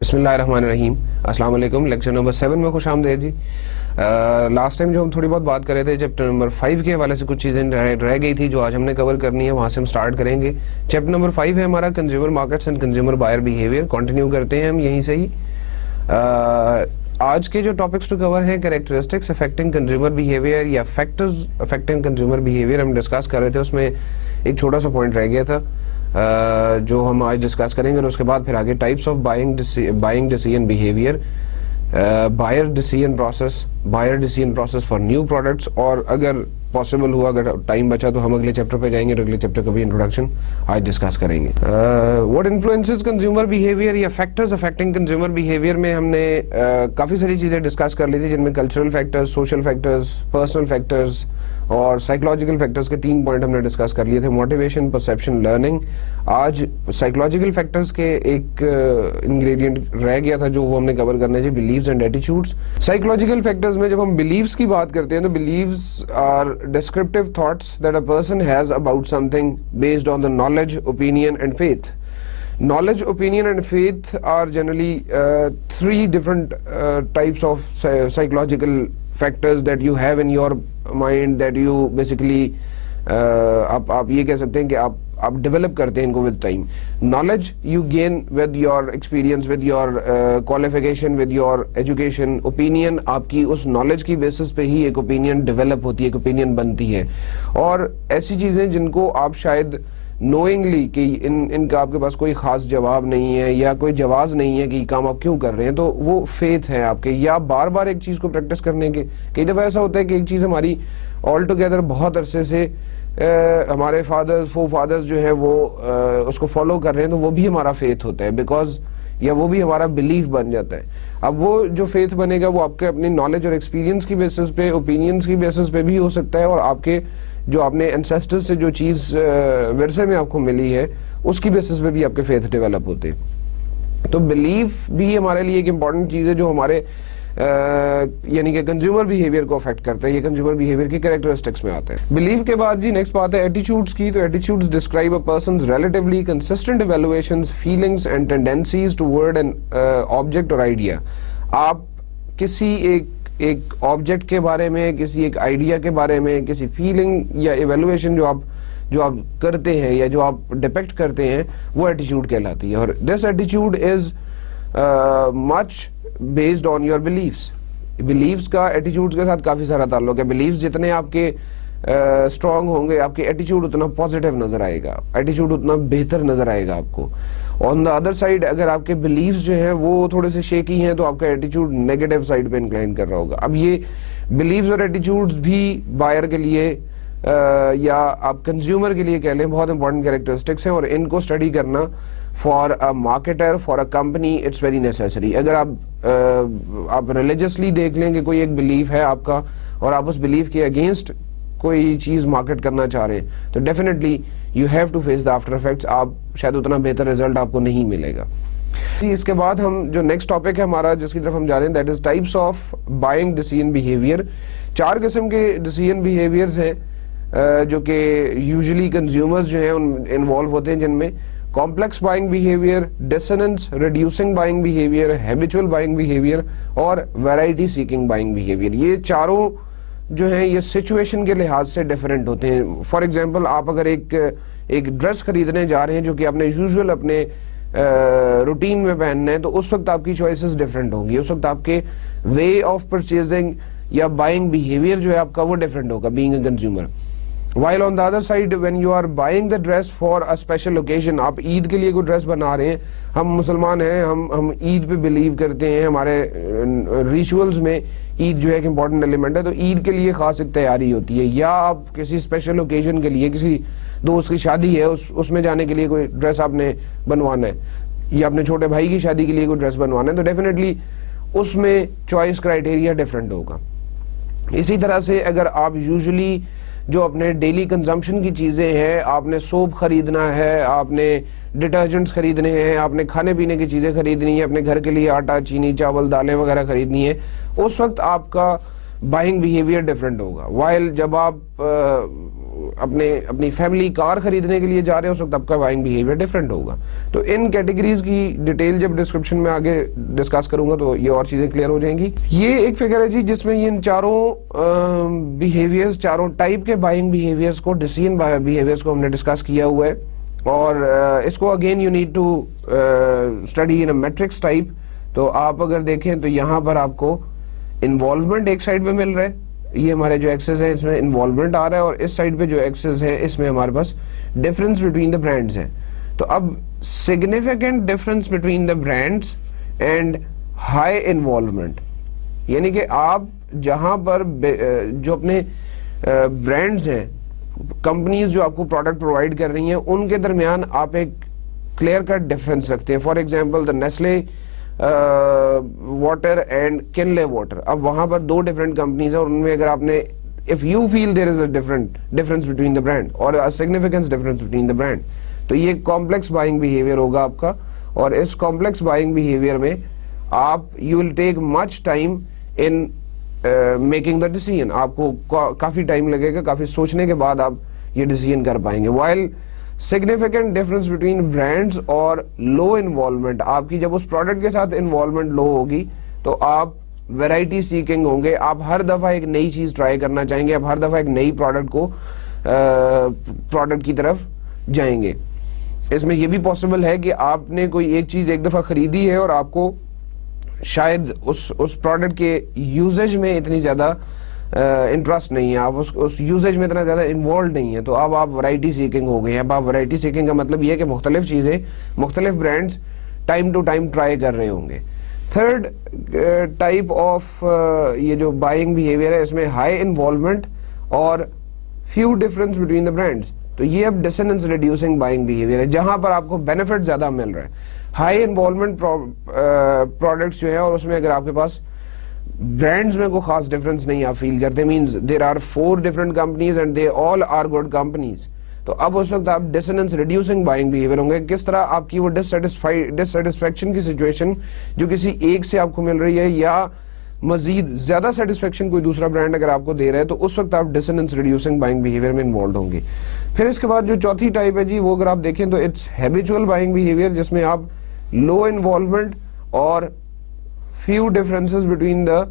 بسم اللہ الرحمن الرحیم. السلام علیکم. لیکچر نمبر 7 میں خوش آمدید جی. لاسٹ ٹائم جو ہم تھوڑی بہت بات کر رہے تھے چیپٹر نمبر 5 کے حوالے سے کچھ چیزیں رہ گئی تھی جو آج ہم نے کور کرنی ہے, وہاں سے ہم سٹارٹ کریں گے. چیپٹر نمبر 5 ہے ہمارا consumer markets and consumer buyer behaviour. Continue کرتے ہیں ہم یہیں سے ہی. آج کے جو ٹاپکس ٹو کور ہیں کریکٹرسٹکس افیکٹنگ کنزیومر بیہیویئر یا فیکٹرز افیکٹنگ کنزیومر بیہیویئر ہم ڈسکس کر رہے تھے. اس میں ایک چھوٹا سا پوائنٹ رہ گیا تھا جو ہم آج ڈسکس کریں گے, اور اس کے بعد پھر آگے types of buying decision behaviour, buyer decision process for new products, اور اگر پاسبل ہوا, اگر ٹائم بچا تو ہم اگلے چیپٹر پہ جائیں گے اور اگلے چیپٹر کا بھی انٹروڈکشن آج ڈسکس کریں گے. واٹ انفلوئنسز کنزیومر بیہیویئر یا فیکٹرز افیکٹنگ کنزیومر بیہیویئر میں ہم نے کافی ساری چیزیں ڈسکس کر لی تھی, جن میں cultural factors, social factors, personal factors اور سائیکولوجیکل فیکٹرز کے 3 پوائنٹ ہم نے ڈسکس کر لیے تھے. Motivation, perception, learning. آج سائیکولوجیکل فیکٹرز کے ایک انگریڈینٹ رہ گیا تھا جو وہ ہم نے کور کرنا ہے جی, beliefs and attitudes. Psychological factors میں جب ہم بلیفز کی بات کرتے ہیں تو beliefs are descriptive thoughts that a person has about something based on the knowledge, opinion and faith. Knowledge, opinion and faith are generally 3 different types of psychological factors that you have in your mind that you basically آپ یہ کہہ سکتے ہیں کہ آپ develop کرتے ہیں ان کو with time. Knowledge you gain with your experience, with your qualification, with your education. Opinion آپ کی اس knowledge کی بیسس پہ ہی ایک opinion ڈیولپ ہوتی ہے, ایک opinion بنتی ہے. اور ایسی چیزیں جن کو آپ شاید نوئنگلی کہ ان کا آپ کے پاس کوئی خاص جواب نہیں ہے یا کوئی جواز نہیں ہے کہ یہ کام آپ کیوں کر رہے ہیں, تو وہ فیتھ ہے آپ کے, یا بار بار ایک چیز کو پریکٹس کرنے کے. کئی دفعہ ایسا ہوتا ہے کہ ایک چیز ہماری آل ٹوگیدر بہت عرصے سے ہمارے فادرز جو ہیں وہ اس کو فالو کر رہے ہیں, تو وہ بھی ہمارا فیتھ ہوتا ہے بیکاز, یا وہ بھی ہمارا بلیف بن جاتا ہے. اب وہ جو فیتھ بنے گا وہ آپ کے اپنی نالج اور ایکسپیرینس کی بیسس پہ, اوپینینس کی بیسس پہ بھی ہو سکتا ہے, اور آپ کے جو آپ نے اینسیسٹر سے جو چیز ورثے میں آپ کو ملی ہے اس کی بیسس پہ بھی آپ کے فیتھ ڈیولپ ہوتے ہیں. تو بلیف بھی ہمارے لیے ایک امپورٹنٹ چیز ہے جو ہمارے یعنی کہ کنزیومر بیہیویئر کو افیکٹ کرتا ہے, یہ کنزیومر بیہیویئر کی کریکٹرسٹکس میں آتا ہے. بلیف کے بعد جی نیکسٹ بات ہے ایٹیٹیوڈز کی. تو attitudes describe a person's relatively consistent evaluations, feelings and tendencies toward an object اور آئیڈیا. آپ کسی ایک آبجیکٹ کے بارے میں, کسی ایک آئیڈیا کے بارے میں, کسی فیلنگ یا ایویلویشن جو آپ کرتے ہیں یا جو آپ ڈپیکٹ کرتے ہیں, وہ ایٹیٹیوڈ کہلاتی ہے. اور this attitude is much based on your beliefs. Beliefs کا ایٹیٹیوڈز کے ساتھ کافی سارا تعلق ہے. بلیفس جتنے آپ کے اسٹرانگ ہوں گے, آپ کے ایٹیٹیوڈ اتنا پازیٹیو نظر آئے گا, ایٹیٹیوڈ اتنا بہتر نظر آئے گا آپ کو. آن دا ادر سائڈ اگر آپ کے بلیفز جو ہیں وہ تھوڑے سے شیکی ہیں تو آپ کا ایٹیٹیوڈ نیگیٹو سائڈ پہ انکلائن کر رہا ہوگا. اب یہ بلیفز اور ایٹیٹیوڈز بھی بائر کے لیے یا آپ کنزیومر کے لیے کہہ لیں بہت امپورٹنٹ کیریکٹرسٹکس ہیں, اور ان کو اسٹڈی کرنا for a marketer, for a company, it's very necessary. اگر آپ ریلیجسلی دیکھ لیں کہ کوئی ایک بلیف ہے آپ کا اور آپ اس بلیف کے اگینسٹ کوئی چیز مارکیٹ کرنا چاہ رہے ہیں, تو definitely you have to face the after effects. آپ شاید اتنا بہتر رزلٹ آپ کو نہیں ملے گا. اس کے بعد ہم جو نیکسٹ ٹاپک ہے ہمارا جس کی طرف ہم جا رہے ہیں, that is types of buying decision behaviour. 4 قسم کے ڈیسیژن بیہیویئرز ہیں جو کہ یوزلی کنزیومرز جو ہیں انوالو ہوتے ہیں, جن میں complex buying behaviour, dissonance reducing buying behaviour, habitual buying behaviour اور ویرائٹی سیکنگ بائنگ بیہیویئر. یہ چاروں جو ہیں یہ سچویشن کے لحاظ سے ڈیفرنٹ ہوتے ہیں. فار ایگزامپل آپ اگر ایک ڈریس خریدنے جا رہے ہیں جو کہ آپ نے یوزول اپنے روٹین میں پہننا ہے, تو اس وقت آپ کی چوائسز ڈیفرنٹ ہوں گی, اس وقت آپ کے وے آف پرچیزنگ یا بائنگ بیہیویئر جو ہے آپ کا وہ ڈیفرنٹ ہوگا being a consumer. While on the other side when you are buying the dress for a special occasion, آپ عید کے لیے کوئی ڈریس بنا رہے ہیں, ہم مسلمان ہیں, ہم عید پہ بلیو کرتے ہیں, ہمارے ریچولز میں عید جو ہے ایک امپورٹنٹ ایلیمنٹ ہے, تو عید کے لیے خاص ایک تیاری ہوتی ہے. یا آپ کسی اسپیشل اوکیزن کے لیے, کسی دوست کی شادی ہے اس میں جانے کے لیے کوئی ڈریس آپ نے بنوانا ہے, یا اپنے چھوٹے بھائی کی شادی کے لیے کوئی ڈریس بنوانا ہے, تو ڈیفینیٹلی اس میں چوائس کرائیٹیریا ڈفرینٹ ہوگا. اسی طرح سے اگر آپ یوزلی جو اپنے ڈیلی کنزمپشن کی چیزیں ہیں, آپ نے سوپ خریدنا ہے, آپ نے ڈٹرجنٹس خریدنے ہیں, آپ نے کھانے پینے کی چیزیں خریدنی ہیں, اپنے گھر کے لیے آٹا, چینی, چاول, دالیں وغیرہ خریدنی ہے, اس وقت آپ کا buying behavior different ہوگا. while جب آپ اپنی فیملی کار خریدنے کے لیے جا رہے ہیں اس وقت آپ کا بائنگ بیہیویئر ڈفرینٹ ہوگا. تو ان کیٹیگریز کی ڈیٹیل جب ڈسکرپشن میں آگے ڈسکس کروں گا تو یہ اور چیزیں کلیئر ہو جائیں گی. یہ ایک فگر ہے جی جس میں ان چاروں بیہیویئرز, چاروں ٹائپ کے بائنگ بیہیویئرز کو, ڈیسیژن بیہیویئرز کو ہم نے ڈسکس کیا ہوا ہے. اور اس کو again you need to study in a matrix type. تو آپ اگر دیکھیں تو یہاں پر آپ کو انوالومنٹ ایک سائڈ پہ مل رہا ہے, یہ ہمارے جو ایکسس ہیں اس میں انوالومنٹ آ رہا ہے, اور اس سائڈ پہ جو ایکسس ہیں اس میں ہمارے پاس ڈفرنس بٹوین دا برانڈز ہیں. تو اب significant difference between the brands and high involvement, یعنی کہ آپ جہاں پر جو اپنے برانڈز ہیں, کمپنیز جو آپ کو پروڈکٹ پرووائڈ کر رہی ہیں, ان کے درمیان آپ ایک کلیئر کٹ ڈفرنس رکھتے ہیں. For example the Nestle water and Kinley water, اب وہاں پر دو ڈفرنٹ کمپنیز ہیں, اور ان میں اگر آپ نے if you feel there is a difference between the brand or a significant difference between the brand, تو یہ complex buying behavior ہوگا آپ کا. اور اس complex buying behavior میں آپ you will take much time in making the decision. آپ کو کافی ٹائم لگے گا, کافی سوچنے کے بعد آپ یہ ڈیسیژن کر پائیں گے. while significant difference between brands اور low involvement, آپ کی جب اس پروڈکٹ کے ساتھ انوالومنٹ لو ہوگی تو آپ ویرائٹی سیکنگ ہوں گے, آپ ہر دفعہ ایک نئی چیز ٹرائی کرنا چاہیں گے, آپ ہر دفعہ ایک نئی پروڈکٹ کی طرف جائیں گے. اس میں یہ بھی پاسبل ہے کہ آپ نے کوئی ایک چیز ایک دفعہ خریدی ہے اور آپ کو شاید اس پروڈکٹ کے یوزیج میں اتنی زیادہ انٹرسٹ نہیں ہے, آپ اس یوزیج میں اتنا زیادہ انوالوڈ نہیں ہے, تو اب آپ ویرائٹی سیکنگ ہو گئے ہیں. اب آپ ویرائٹی سیکنگ کا مطلب یہ ہے کہ مختلف چیزیں, مختلف brands time to time try کر رہے ہوں گے. تھرڈ ٹائپ آف یہ جو بائنگ بیہیویئر ہے اس میں ہائی انوالومنٹ اور few difference between the brands. تو یہ اب ڈسننس ریڈیوسنگ بائنگ بیہیویئر ہے, جہاں پر آپ کو بینیفٹ زیادہ مل رہا ہے. ہائی انوالومنٹ پروڈکٹس جو ہیں اور اس میں اگر آپ کے پاس برانڈز میں کوئی خاص ڈفرنس نہیں آپ فیل کرتے, means there are 4 different companies and they all are good companies, تو اب اس وقت آپ ڈسننس ریڈیوسنگ بائنگ بیہیویئر ہوں گے. کس طرح آپ کی وہ ڈسسیٹسفیکشن کی سچویشن جو کسی ایک سے آپ کو مل رہی ہے, یا مزید زیادہ سیٹسفیکشن کوئی دوسرا برانڈ اگر آپ کو دے رہا ہے, تو اس وقت آپ ڈسننس ریڈیوسنگ بائنگ بیہیویئر میں انوالوڈ ہوں گے. پھر اس کے بعد جو چوتھی ٹائپ ہے جی, وہ اگر آپ دیکھیں تو اٹس ہیبیچول بائنگ بیہیویئر, جس میں آپ لو انوالومنٹ اور few differences between the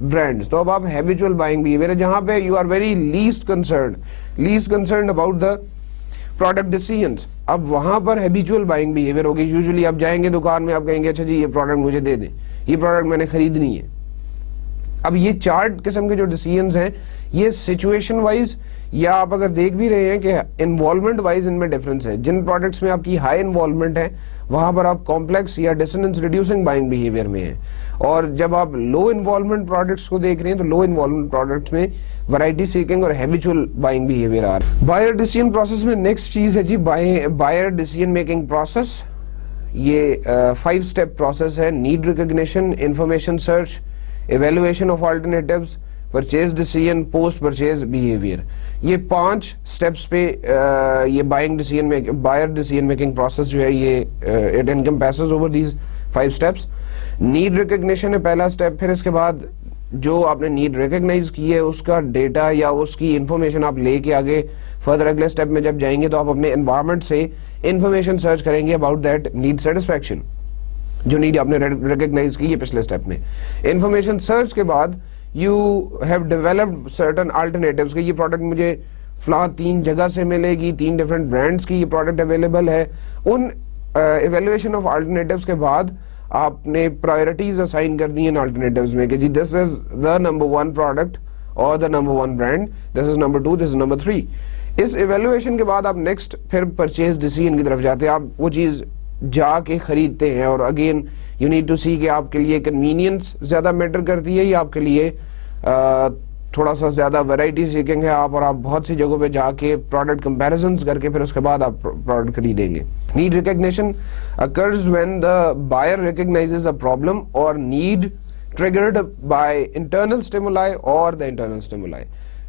brands. تو اب آپ ہیبیچول بائنگ بیہیویئر ہے جہاں پہ you are very least concerned about the product decisions. اب وہاں پر ہیبیچول بائنگ بیہیویئر ہوگی. یوزلی آپ جائیں گے دکان میں, آپ کہیں گے اچھا جی یہ پروڈکٹ مجھے دے دیں, یہ پروڈکٹ میں نے خریدنی ہے. اب یہ 4 قسم کے جو ڈیسیژنز ہیں یہ سچویشن وائز, یا آپ اگر دیکھ بھی رہے ہیں کہ انوالومنٹ وائز ان میں ڈفرنس ہے. جن پروڈکٹس میں آپ کی ہائی انوالومنٹ ہے وہاں پر آپ کمپلیکس یا ڈسننس ریڈیوسنگ بائنگ بیہیویئر میں ہیں, اور جب آپ لو انوالومنٹ پروڈکٹس کو دیکھ رہے ہیں تو لو انوالومنٹ پروڈکٹس میں ویرائٹی سیکنگ اور ہیبیچول بائنگ بیہیویئر آ رہا ہے. بائر ڈیسیژن پروسیس میں نیکسٹ چیز ہے جی بائر ڈیسیژن میکنگ پروسیس. یہ 5 اسٹیپ پروسیس ہے. Need recognition, information search, evaluation of alternatives, purchase decision, post purchase behaviour. یہ 5 سٹیپس پہ یہ بائر ڈیسیژن میکنگ پروسیس جو ہے یہ it encompasses over these 5 steps. Need recognition ہے پہلا سٹیپ. پھر اس کے بعد جو آپ نے نیڈ ریکگنائز کی ہے اس کا ڈیٹا یا اس کی انفارمیشن آپ لے کے آگے فردر اگلے سٹیپ میں جب جائیں گے تو آپ اپنے انوائرمنٹ سے انفارمیشن سرچ کریں گے اباؤٹ دیٹ نیڈ سیٹسفیکشن, جو نیڈ آپ نے ریکگنائز کی ہے پچھلے سٹیپ میں. انفارمیشن سرچ کے بعد you have developed certain alternatives کہ یہ پروڈکٹ مجھے فلاں 3 جگہ سے ملے گی, 3 ڈفرنٹ برانڈس کی یہ پروڈکٹ اویلیبل ہے. ان ایویلویشن آف آلٹرنیٹیوز کے بعد آپ نے پرائرٹیز اسائن کر دی ہیں آلٹرنیٹیوز میں کہ جی دس از دا نمبر 1 پروڈکٹ اور the number 1 brand, this is number 2, this is number 3. اس ایویلویشن کے بعد آپ نیکسٹ پھر پرچیز ڈیسیژن کی طرف جاتے ہیں. آپ وہ چیز جا کے خریدتے ہیں, اور اگین یو نیڈ ٹو سی کہ آپ کے لیے کنوینئنس زیادہ میٹر کرتی ہے یا آپ کے لیے تھوڑا سا زیادہ ویرائٹی سیکنگ ہے آپ, اور آپ بہت سی جگہوں پہ جا کے پروڈکٹ کمپیریزنز کر کے پھر اس کے بعد آپ پروڈکٹ خریدیں گے. Need recognition occurs when the buyer recognizes a problem or need triggered by internal stimuli or the internal stimuli.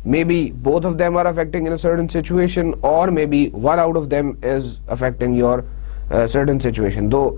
Maybe both of them are affecting in a certain situation, or maybe one out of them is affecting your certain situation. Though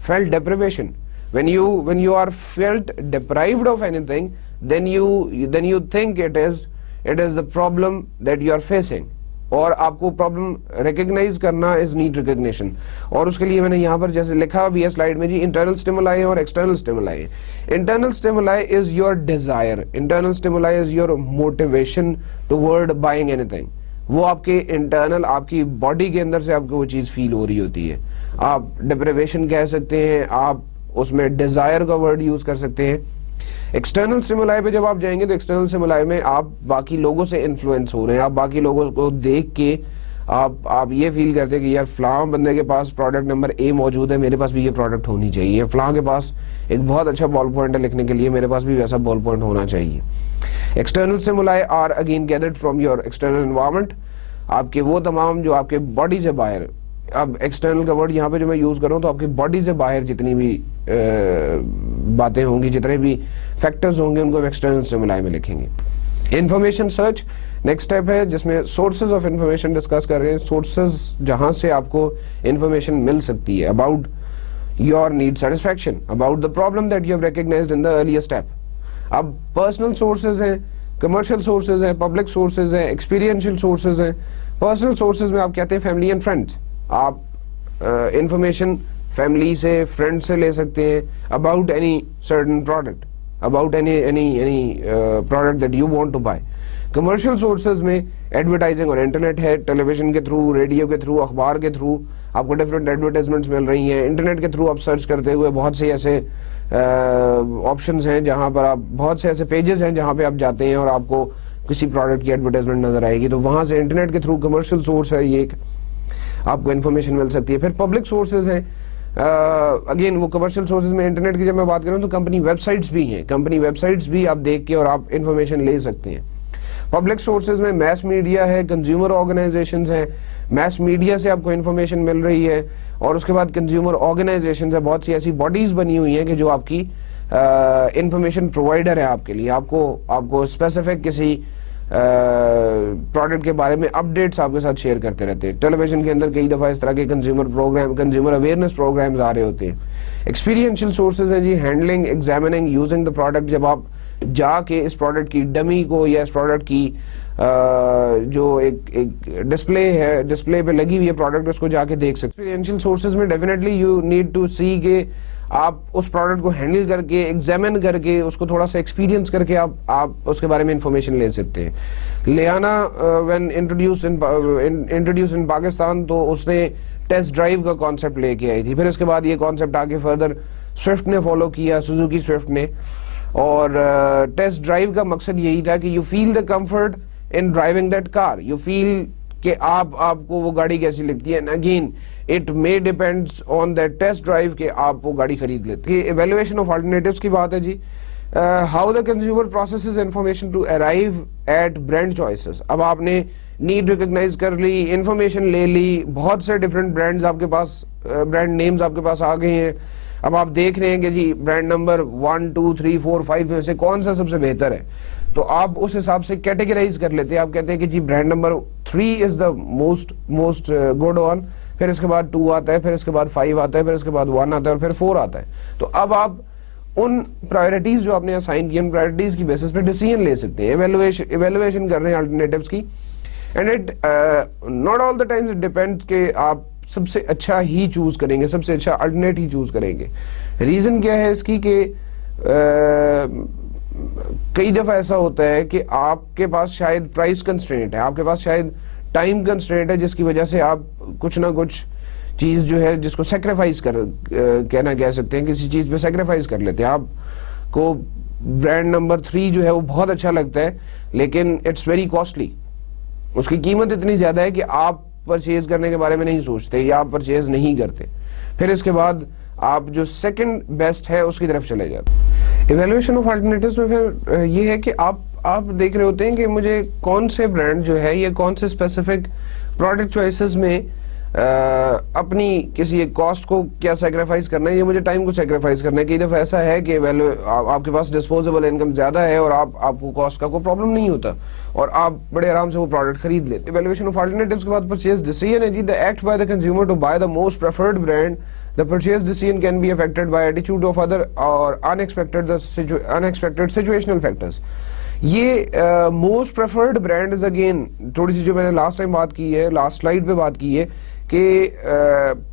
felt deprivation. When you are felt deprived of anything, then you think it is the problem that you are facing. اور آپ کو problem recognise کرنا is need recognition. اور اس کے لیے میں نے یہاں پر جیسے لکھا بھی ہے سلائیڈ میں جی انٹرنل اسٹیمولائی اور external stimuli. Internal stimuli is your desire, internal stimuli is your motivation toward buying any thing. وہ آپ کے انٹرنل, آپ کی باڈی کے اندر سے آپ کو وہ چیز فیل ہو رہی ہوتی ہے. آپ ڈپریویشن کہہ سکتے ہیں, آپ اس میں ڈیزائر کا ورڈ یوز کر سکتے ہیں. ایکسٹرنل اسٹیمولائی پہ جب آپ جائیں گے تو ایکسٹرنل اسٹیمولائی میں آپ باقی لوگوں سے انفلوئنس ہو رہے ہیں, آپ باقی لوگوں کو دیکھ کے آپ یہ فیل کرتے ہیں کہ یار فلاں بندے کے پاس پروڈکٹ نمبر اے موجود ہے, میرے پاس بھی یہ پروڈکٹ ہونی چاہیے. فلاں کے پاس ایک بہت اچھا بال پوائنٹ ہے لکھنے کے لیے, میرے پاس بھی ویسا بال پوائنٹ ہونا چاہیے. External stimuli are again gathered from your external environment. آپ کے وہ تمام جو آپ کے باڈی سے باہر, اب ایکسٹرنل کا ورڈ یہاں پہ جو میں یوز کروں تو آپ کی باڈی سے باہر جتنی بھی باتیں ہوں گی, جتنے بھی فیکٹرز ہوں گے, ان کو ایکسٹرنل اسٹیمولائی میں لکھیں گے. انفارمیشن سرچ نیکسٹ اسٹیپ ہے جس میں سورسز آف انفارمیشن ڈسکس کر رہے ہیں. سورسز جہاں سے آپ کو انفارمیشن مل سکتی ہے about your need satisfaction, about the problem that you have recognised in the earlier step. اب پرسنل سورسز ہیں, کمرشل سورسز ہیں, پبلک سورسز ہیں, ایکسپیرینشیل سورسز ہیں. پرسنل سورسز میں آپ کہتے ہیں فیملی اینڈ فرینڈس. آپ انفارمیشن فیملی سے, فرینڈ سے لے سکتے ہیں about any certain product, about any product that you want to buy. Commercial sources میں ایڈورٹائزنگ اور انٹرنیٹ ہے, ٹیلی ویژن کے تھرو, ریڈیو کے تھرو, اخبار کے تھرو آپ کو ڈفرینٹ ایڈورٹائزمنٹس مل رہی ہیں. انٹرنیٹ کے تھرو آپ سرچ کرتے ہوئے بہت سے ایسے آپشنز ہیں جہاں پر آپ, بہت سے ایسے پیجز ہیں جہاں پہ آپ جاتے ہیں اور آپ کو کسی پروڈکٹ کی ایڈورٹائزمنٹ نظر آئے گی, تو وہاں سے انٹرنیٹ کے تھرو کمرشل سورس ہے, یہ ایک آپ کو انفارمیشن مل سکتی ہے. پھر پبلک سورسز ہیں, اگین وہ کمرشل سورسز میں انٹرنیٹ کی جب میں بات کروں تو کمپنی ویب سائٹس بھی ہیں, کمپنی ویب سائٹس بھی آپ دیکھ کے اور آپ انفارمیشن لے سکتے ہیں. پبلک سورسز میں میس میڈیا ہے, کنزیومر آرگنائزیشنز ہیں, میس میڈیا سے آپ کو انفارمیشن مل رہی ہے. اور اس کے بعد کنزیومر آرگنائزیشنز ہیں, بہت سی ایسی باڈیز بنی ہوئی ہیں کہ جو آپ کی انفارمیشن پرووائڈر ہے آپ کے لیے, آپ کو اسپیسیفک کسی پروڈکٹ کے بارے میں اپڈیٹس آپ کے ساتھ شیئر کرتے رہتے ہیں. ٹیلی ویژن کے اندر کئی دفعہ اس طرح کے کنزیومر اویئرنیس پروگرامز آ رہے ہوتے ہیں. ایکسپیرینشیل سورسز ہیں جی, ہینڈلنگ, ایگزامننگ, یوزنگ دا پروڈکٹ. جب آپ جا کے اس پروڈکٹ کی ڈمی کو یا اس پروڈکٹ کی جو ایک ڈسپلے ہے, ڈسپلے پہ لگی ہوئی ہے پروڈکٹ, اس کو جا کے دیکھ سکتے. ایکسپیرینشیل سورسز میں ڈیفینیٹلی یو نیڈ ٹو سی کہ آپ اس پروڈکٹ کو ہینڈل کر کے, ایگزامن کر کے, اس کو تھوڑا سا ایکسپیرینس کر کے آپ اس کے بارے میں انفارمیشن لے سکتے ہیں. لیانا وین انٹروڈیوس ان پاکستان تو اس نے ٹیسٹ ڈرائیو کا کانسیپٹ لے کے آئی تھی. پھر اس کے بعد یہ کانسیپٹ آگے فردر سوئفٹ نے فالو کیا, سوزوکی سوئفٹ نے. اور ٹیسٹ ڈرائیو کا مقصد یہی تھا کہ you feel the comfort in driving that car, you feel کہ آپ کو وہ گاڑی کیسی لگتی ہے. Again it may depends on that test drive کہ آپ وہ گاڑی خرید لیتے ہیں. evaluation of alternatives کی بات ہے جی. how the consumer processes information to arrive at brand choices. اب آپ نے نیڈ ریکگنائز کر لی, انفارمیشن لے لی, بہت سے ڈفرینٹ برانڈز آپ کے پاس, برانڈ نیمز آپ کے پاس آ گئے ہیں. اب آپ دیکھ رہے ہیں کہ جی برانڈ نمبر 1 2 3 4 5 میں سے کون سا سب سے بہتر ہے, تو آپ اس حساب سے کیٹیگرائز کر لیتے ہیں. آپ کہتے ہیں کہ جی brand number 3 is the most good one, پھر اس کے بعد 2 آتا ہے, پھر اس کے بعد 5 آتا ہے, پھر اس کے بعد 1 آتا ہے, اور پھر 4 آتا ہے. تو اب آپ ان پرائیورٹیز جو آپ نے اسائن کی, ان پرائیورٹیز کی بیسس پہ ڈیسیژن لے سکتے ہیں, ایویلویشن کر رہے ہیں الٹرنیٹیوز کی. And it not all the Times it depends کہ آپ سب سے اچھا ہی چوز کریں گے, سب سے اچھا الٹرنیٹ ہی چوز کریں گے. ریزن کیا ہے اس کی کہ کئی دفعہ ایسا ہوتا ہے کہ آپ کے پاس شاید پرائس کنسٹرینٹ ہے, آپ کے پاس شاید ٹائم کنسٹرینٹ ہے, جس کی وجہ سے آپ کچھ نہ کچھ چیز جو ہے جس کو سیکریفائز کہہ سکتے ہیں, کسی چیز پہ سیکریفائز کر لیتے ہیں. آپ کو برانڈ نمبر 3 جو ہے وہ بہت اچھا لگتا ہے, لیکن اٹس ویری کاسٹلی, اس کی قیمت اتنی زیادہ ہے کہ آپ پرچیز کرنے کے بارے میں نہیں سوچتے یا آپ پرچیز نہیں کرتے. پھر اس کے بعد آپ جو سیکنڈ بیسٹ ہے اس کی طرف چلے جاتے ہیں. ایویلویشن آف الٹرنیٹیوز میں پھر یہ ہے کہ آپ دیکھ رہے ہوتے ہیں کہ مجھے کون سے برانڈ جو ہے یا کون سے اسپیسیفک پروڈکٹ چوائسز میں اپنی کسی ایک کاسٹ کو کیا سیکریفائز کرنا ہے, یہ مجھے ٹائم کو سیکریفائز کرنا ہے. کئی دفعہ ایسا ہے کہ ویلو آپ کے پاس ڈسپوزیبل انکم زیادہ ہے اور آپ کو کاسٹ کا کوئی پرابلم نہیں ہوتا اور آپ بڑے آرام سے وہ پروڈکٹ خرید لیتے. ایویلویشن آف آلٹرنیٹیوز کے بعد پرچیز ڈیسیژن ہے جی, the act by the consumer to buy the most preferred brand. The purchase decision can be affected by attitude of other or unexpected situational factors. یہ most preferred brand is again تھوڑی سی جو میں نے last time بات کی ہے, last slide پہ بات کی ہے کہ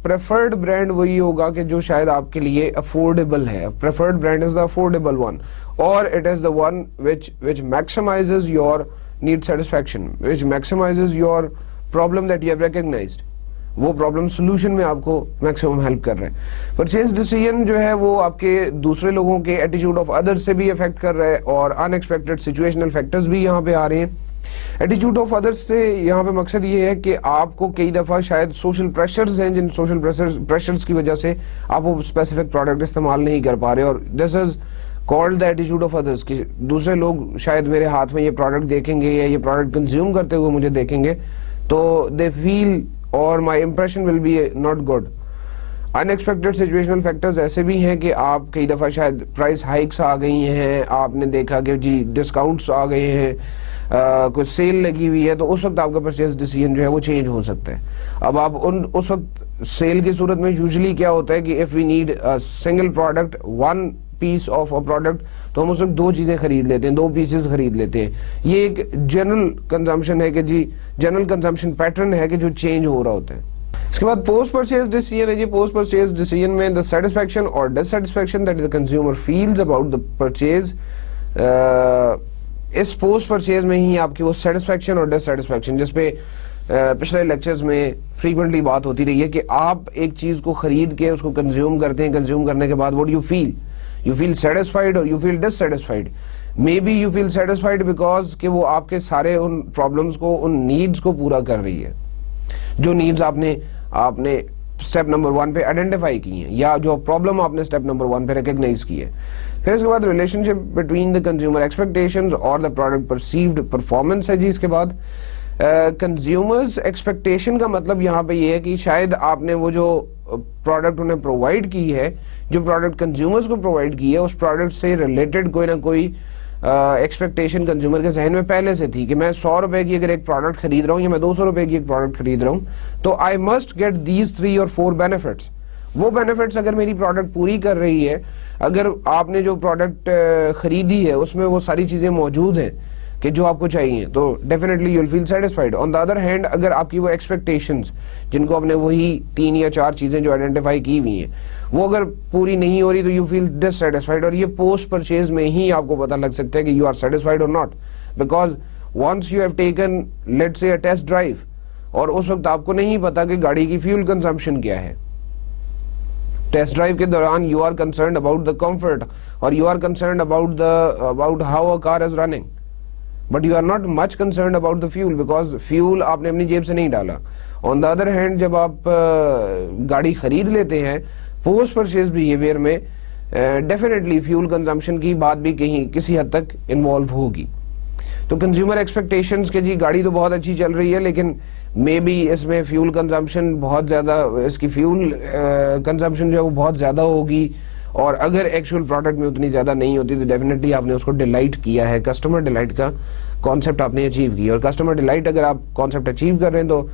پریفرڈ برانڈ وہی ہوگا کہ جو شاید آپ کے لیے افورڈیبل ہے. Preferred brand is the affordable one اور it is the one which maximizes your need satisfaction, which maximizes your problem that you have recognized. وہ پرابلم سولوشن میں آپ کو میکسیمم ہیلپ کر رہے ہیں. پرچیز ڈیسیژن جو ہے وہ آپ کے دوسرے لوگوں کے ایٹیٹیوڈ آف ادر سے بھی افیکٹ کر رہا ہے اور ان ایکسپیکٹڈ سچویشنل فیکٹرز بھی یہاں پہ آ رہے ہیں. ایٹیٹیوڈ آف ادرس سے یہاں پہ مقصد یہ ہے کہ آپ کو کئی دفعہ شاید سوشل پریشرز ہیں, جن سوشل پریشرز کی وجہ سے آپ وہ اسپیسیفک پروڈکٹ استعمال نہیں کر پا رہے, اور this is called the attitude of others کہ دوسرے لوگ شاید میرے ہاتھ میں یہ پروڈکٹ دیکھیں گے یا یہ پروڈکٹ کنزیوم کرتے ہوئے مجھے دیکھیں گے تو دے فیل اور my impression will be not good. Unexpected situational factors ایسے بھی ہیں کہ آپ کئی دفعہ شاید پرائس ہائکس آ گئی ہیں, آپ نے دیکھا کہ جی ڈسکاؤنٹس آ گئے ہیں, کوئی سیل لگی ہوئی ہے, تو اس وقت آپ کا پرچیز ڈیسیژن جو ہے وہ چینج ہو سکتا ہے. اب آپ اس وقت سیل کی صورت میں یوزلی کیا ہوتا ہے کہ if we need a single product, one piece of a product, تو ہم اس وقت دو چیزیں خرید لیتے ہیں, دو پیسز خرید لیتے ہیں. یہ ایک جنرل کنزمپشن ہے کہ جی جنرل کنزمپشن پیٹرن ہے کہ جو چینج ہو رہا ہوتا ہے. اس کے بعد پوسٹ پرچیز ڈیسیژن ہے جی. پوسٹ پرچیز ڈیسیژن میں the satisfaction or dissatisfaction that the consumer feels about the purchase, اس پوسٹ پرچیز میں ہی آپ کی وہ سیٹسفیکشن اور ڈسسیٹسفیکشن, جس پہ پچھلے لیکچرز میں فریکوینٹلی بات ہوتی رہی ہے کہ آپ ایک چیز کو خرید کے اس کو کنزیوم کرتے ہیں, کنزیوم کرنے کے بعد what you feel, you feel satisfied or you feel dissatisfied. Maybe you feel satisfied because کہ وہ آپ کے سارے ان پرابلمز کو, ان نیڈز کو پورا کر رہی ہے, جو نیڈز آپ نے اسٹیپ نمبر 1 پہ آئیڈینٹیفائی کی ہیں یا جو پرابلم آپ نے اسٹیپ نمبر 1 پہ ریکگنائز کی ہے. پھر اس کے بعد relation ship between the consumer expectations اور دا پروڈکٹ پرسیوڈ پرفارمنس ہے جی. اس کے بعد کنزیومرز ایکسپیکٹیشن کا مطلب یہاں پہ یہ ہے کہ شاید آپ نے وہ جو پروڈکٹ انہیں پرووائڈ کی ہے, جو پروڈکٹ کنزیومرز کو پرووائڈ کی ہے, اس پروڈکٹ سے ریلیٹڈ کوئی نہ کوئی ایکسپیکٹیشن کنزیومر کے ذہن میں پہلے سے تھی کہ میں 100 روپے کی اگر ایک پروڈکٹ خرید رہا ہوں یا میں 200 روپے کی ایک پروڈکٹ خرید رہا ہوں تو آئی مسٹ گیٹ دیز 3 اور 4 بینیفٹس. وہ بینیفٹس اگر میری پروڈکٹ پوری کر رہی ہے, اگر آپ نے جو پروڈکٹ خریدی ہے اس میں وہ ساری چیزیں موجود ہیں کہ جو آپ کو چاہیے, تو definitely you will feel satisfied. On the other hand اگر آپ کی وہ ایکسپیکٹیشنز جن کو آپ نے وہی 3 یا 4 چیزیں جو آئیڈینٹیفائی کی ہوئی ہیں وہ اگر پوری نہیں ہو رہی تو یو فیل ڈسسیٹسفائڈ. اور یہ پوسٹ پرچیز میں ہی آپ کو پتہ لگ سکتا ہے کہ یو آر سیٹسفائڈ اور not, because once you have taken let's say test drive اور اس وقت آپ کو نہیں پتا کہ گاڑی کی فیول کنزمپشن کیا ہے. ٹیسٹ ڈرائیو کے دوران you are concerned about the comfort اور you are concerned about how a car is running, but you are not much concerned about the fuel because fuel آپ نے اپنی جیب سے نہیں ڈالا. آن دا ادر ہینڈ جب آپ گاڑی خرید لیتے ہیں پوسٹ پرچیز بیہیویئر میں ڈیفینیٹلی فیول کنزمپشن کی بات بھی کہیں کسی حد تک انوالو ہوگی. تو کنزیومر ایکسپیکٹیشنز کہ جی گاڑی تو بہت اچھی چل رہی ہے لیکن مے بی اس میں فیول کنزمپشن بہت زیادہ, اس کی فیول کنزمپشن جو ہے وہ بہت زیادہ ہوگی, اور اگر ایکچوئل پروڈکٹ میں اتنی زیادہ نہیں ہوتی تو ڈیفینیٹلی آپ نے اس کو ڈیلائٹ کیا ہے, کسٹمر ڈیلائٹ کا کانسیپٹ آپ نے اچیو کیا, اور کسٹمر ڈیلائٹ اگر آپ کانسیپٹ اچیو کر رہے ہیں تو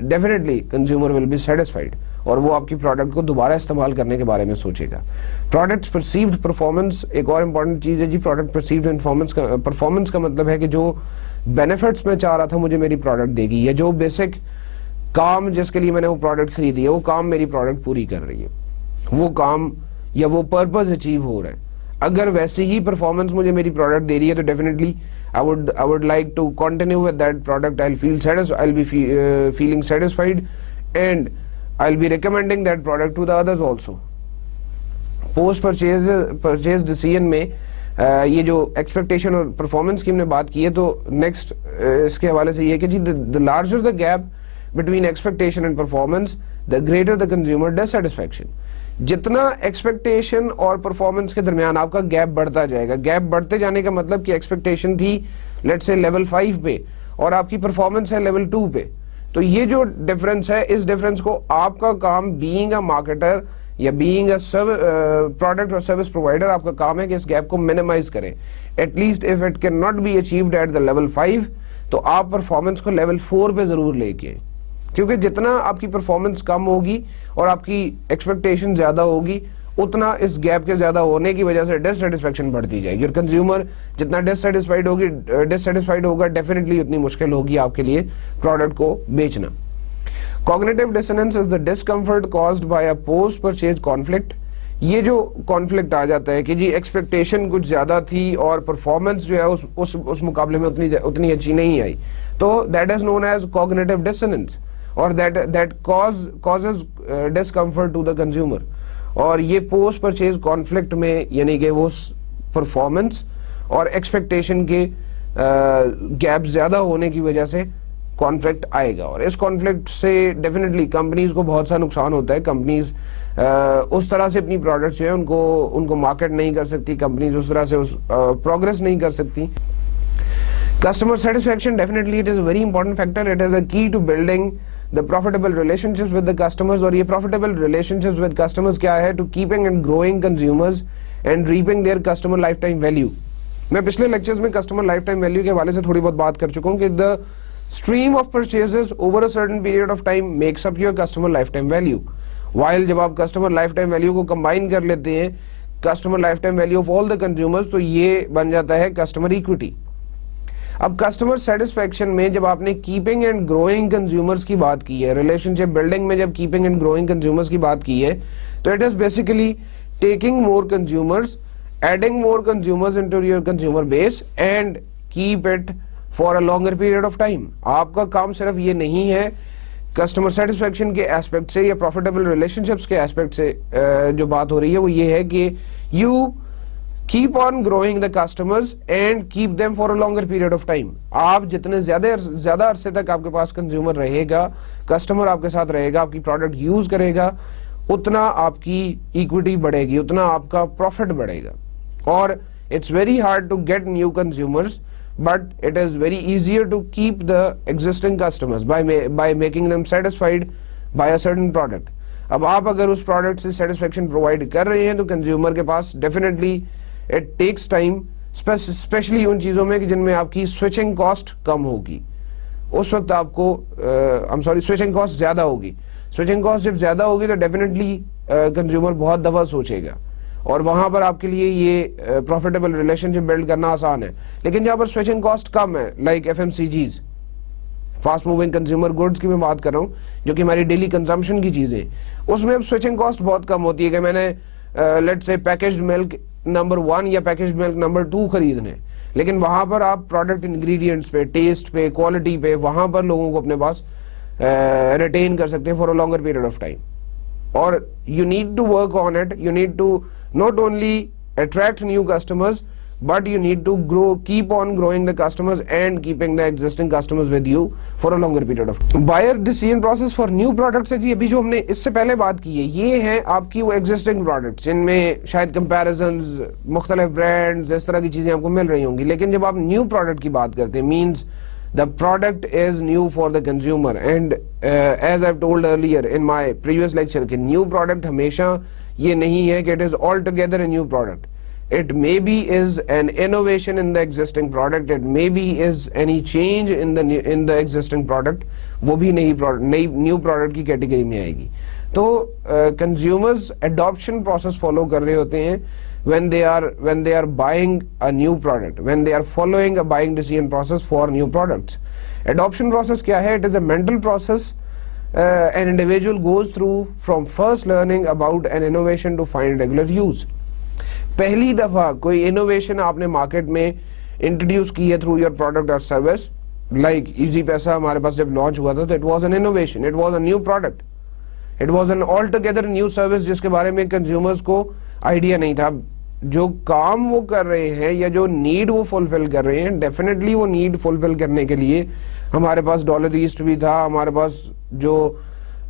definitely consumer will be satisfied اور وہ آپ کی پروڈکٹ کو دوبارہ استعمال کرنے کے بارے میں سوچے گا. پروڈکٹ پرسیوڈ پرفارمنس ایک اور امپورٹنٹ چیز ہے جی. پروڈکٹ پرسیوڈ پرفارمنس کا مطلب ہے کہ جو بینیفٹس میں چاہ رہا تھا مجھے میری پروڈکٹ دے گی, یا جو بیسک کام جس کے لیے میں نے وہ پروڈکٹ خریدی ہے وہ کام میری پروڈکٹ پوری کر رہی ہے, وہ کام یا وہ پرپز اچیو ہو رہا ہے. اگر ویسے ہی پرفارمنس مجھے میری پروڈکٹ دے رہی ہے تو definitely I would like to continue with that product. I'll be feeling satisfied and I'll be recommending that product to the others also. Post purchase decision میں یہ جو ایکسپیکٹیشن اور پرفارمنس کی ہم نے بات کی ہے تو نیکسٹ اس کے حوالے سے یہ کہ جی the larger the gap between expectation and performance, the greater the consumer dissatisfaction. جتنا ایکسپیکٹیشن اور پرفارمنس کے درمیان آپ کا گیپ بڑھتا جائے گا, گیپ بڑھتے جانے کا مطلب کہ ایکسپیکٹیشن تھی لیٹس سے لیول 5 پہ اور آپ کی پرفارمنس ہے لیول 2 پہ, تو یہ جو ڈفرنس ہے, اس ڈفرنس کو آپ کا کام بینگ اے مارکیٹر یا بینگ اے پروڈکٹ اور سروس پرووائڈر, آپ کا کام ہے کہ اس گیپ کو منیمائز کریں. At least if it can not be achieved at the level 5, تو آپ پرفارمنس کو لیول 4 پہ ضرور لے کے, کیونکہ جتنا آپ کی پرفارمنس کم ہوگی اور آپ کی ایکسپیکٹیشن زیادہ ہوگی, اتنا اس گیپ کے زیادہ ہونے کی وجہ سے ڈسسیٹسفیکشن بڑھتی جائے گی, اور کنزیومر جتنا ڈسسیٹسفائیڈ ہوگا ڈیفینیٹلی اتنی مشکل ہوگی آپ کے لیے پروڈکٹ کو بیچنا. Cognitive dissonance is the discomfort caused by a post purchase conflict. یہ جو کانفلکٹ آ جاتا ہے کہ جی ایکسپیکٹیشن کچھ زیادہ تھی اور پرفارمنس جو ہے اس مقابلے میں اتنی اچھی نہیں آئی, تو that is known as cognitive dissonance, اور that causes discomfort to the consumer. اور یہ پوسٹ پرچیز کانفلکٹ میں یعنی کہ وہ پرفارمنس اور ایکسپیکٹیشن کے گیپ زیادہ ہونے کی وجہ سے کانفلکٹ آئے گا, اور اس کانفلکٹ سے ڈیفینیٹلی کمپنیز کو بہت سا نقصان ہوتا ہے. کمپنیز اس طرح سے اپنی پروڈکٹس جو ہیں ان کو مارکیٹ نہیں کر سکتی, کمپنیز اس طرح سے پروگرس نہیں کر سکتی. Customer satisfaction definitely it is a very important factor. It is a key to building the profitable relationships with the customers, اور یہ profitable relationships with customers کیا ہے, to keeping and growing consumers and reaping their customer lifetime value. میں پچھلے lectures میں customer lifetime value کے حوالے سے تھوڑی بہت بات کر چکا ہوں کہ the stream of purchases over a certain period of time makes up your customer lifetime value. While جب آپ customer lifetime value کو combine کر لیتے ہیں customer lifetime value of all the consumers, تو یہ بن جاتا ہے customer equity. اب کسٹمر سیٹسفیکشن میں جب آپ نے کیپنگ اینڈ گروئنگ کنزیومرز کی بات کی ہے, ریلیشن شپ بلڈنگ میں جب کیپنگ اینڈ گروئنگ کنزیومرز کی بات کی ہے, تو it is basically taking more consumers, adding more consumers into your consumer base and keep it for a longer period of time. آپ کا کام صرف یہ نہیں ہے کسٹمر سیٹسفیکشن کے ایسپیکٹ سے یا پروفیٹیبل ریلیشن شپس کے ایسپیکٹ سے جو بات ہو رہی ہے وہ یہ ہے کہ you keep on growing the customers and keep them for a longer period of time. آپ جتنے زیادہ عرصے تک آپ کے پاس کنزیومر رہے گا, کسٹمر آپ کے ساتھ رہے گا, آپ کی پروڈکٹ یوز کرے گا, اتنا آپ کی ایکویٹی بڑھے گی, اتنا آپ کا پروفٹ بڑھے گا. اور it's very hard to get new consumers, but it is very easier to keep the existing customers by making them satisfied by a certain product. اب آپ اگر اس پروڈکٹ سے سیٹسفیکشن پرووائڈ کر رہے ہیں تو کنزیومر کے پاس definitely it takes time, especially ان چیزوں میں کہ جن میں آپ کی سوئچنگ کاسٹ کم ہوگی. اس وقت آپ کو سوئچنگ کاسٹ زیادہ ہوگی. سوئچنگ کاسٹ جب زیادہ ہوگی تو ڈیفینیٹلی کنزیومر بہت دفعہ سوچے گا, اور وہاں پر آپ کے لیے یہ پروفیٹیبل ریلیشن شپ بلڈ کرنا آسان ہے. لیکن جہاں پر سوئچنگ کاسٹ کم ہے, like FMCGs, fast moving consumer goods کی میں بات کر رہا ہوں, جو کہ ہماری ڈیلی کنزمپشن کی چیزیں, اس میں اب سوئچنگ کاسٹ بہت کم ہوتی ہے کہ میں نے لیٹ سے پیکجڈ ملک نمبر 1 یا پیکجڈ ملک نمبر 2 خریدنے, لیکن وہاں پر آپ پروڈکٹ انگریڈینٹس پہ, ٹیسٹ پہ, کوالٹی پہ, وہاں پر لوگوں کو اپنے پاس ریٹین کر سکتے ہیں for a longer period of time. اور you need to work on it, you need to not only attract new customers, but you need to keep on growing the customers and keeping the existing customers with you for a longer period of time. Buyer decision process for new products ہے جی, ابھی جو ہم نے اس سے پہلے بات کی ہے یہ ہیں آپ کی وہ existing products جن میں شاید comparisons, مختلف brands, اس طرح کی چیزیں آپ کو مل رہی ہوں گی. لیکن جب آپ new product کی بات کرتے ہیں, means the product is new for the consumer, and as I've told earlier in my previous lecture کہ new product ہمیشہ یہ نہیں ہے کہ it is altogether a new product. It maybe is an innovation in the existing product, it maybe is any change in the existing product, وہ بھی نئی new product کی کیٹیگری میں آئے گی. تو consumers adoption process follow کر رہے ہوتے ہیں when they are buying a new product, when they are following a buying decision process for new products. Adoption process کیا ہے? It is a mental process an individual goes through from first learning about an innovation to find regular use. پہلی دفعہ کوئی innovation آپ نے market میں introduce کی ہے تھرو یور پروڈکٹ اور سروس, لائک ایزی پیسہ ہمارے پاس جب لانچ ہوا تھا تو it was an innovation, it was a new product, it was an all together new service جس کے بارے میں کنزیومرز کو آئیڈیا نہیں تھا. جو کام وہ کر رہے ہیں یا جو نیڈ وہ فلفل کر رہے ہیں, ڈیفینیٹلی وہ نیڈ فلفل کرنے کے لیے ہمارے پاس ڈالر ایسٹ بھی تھا, ہمارے پاس جو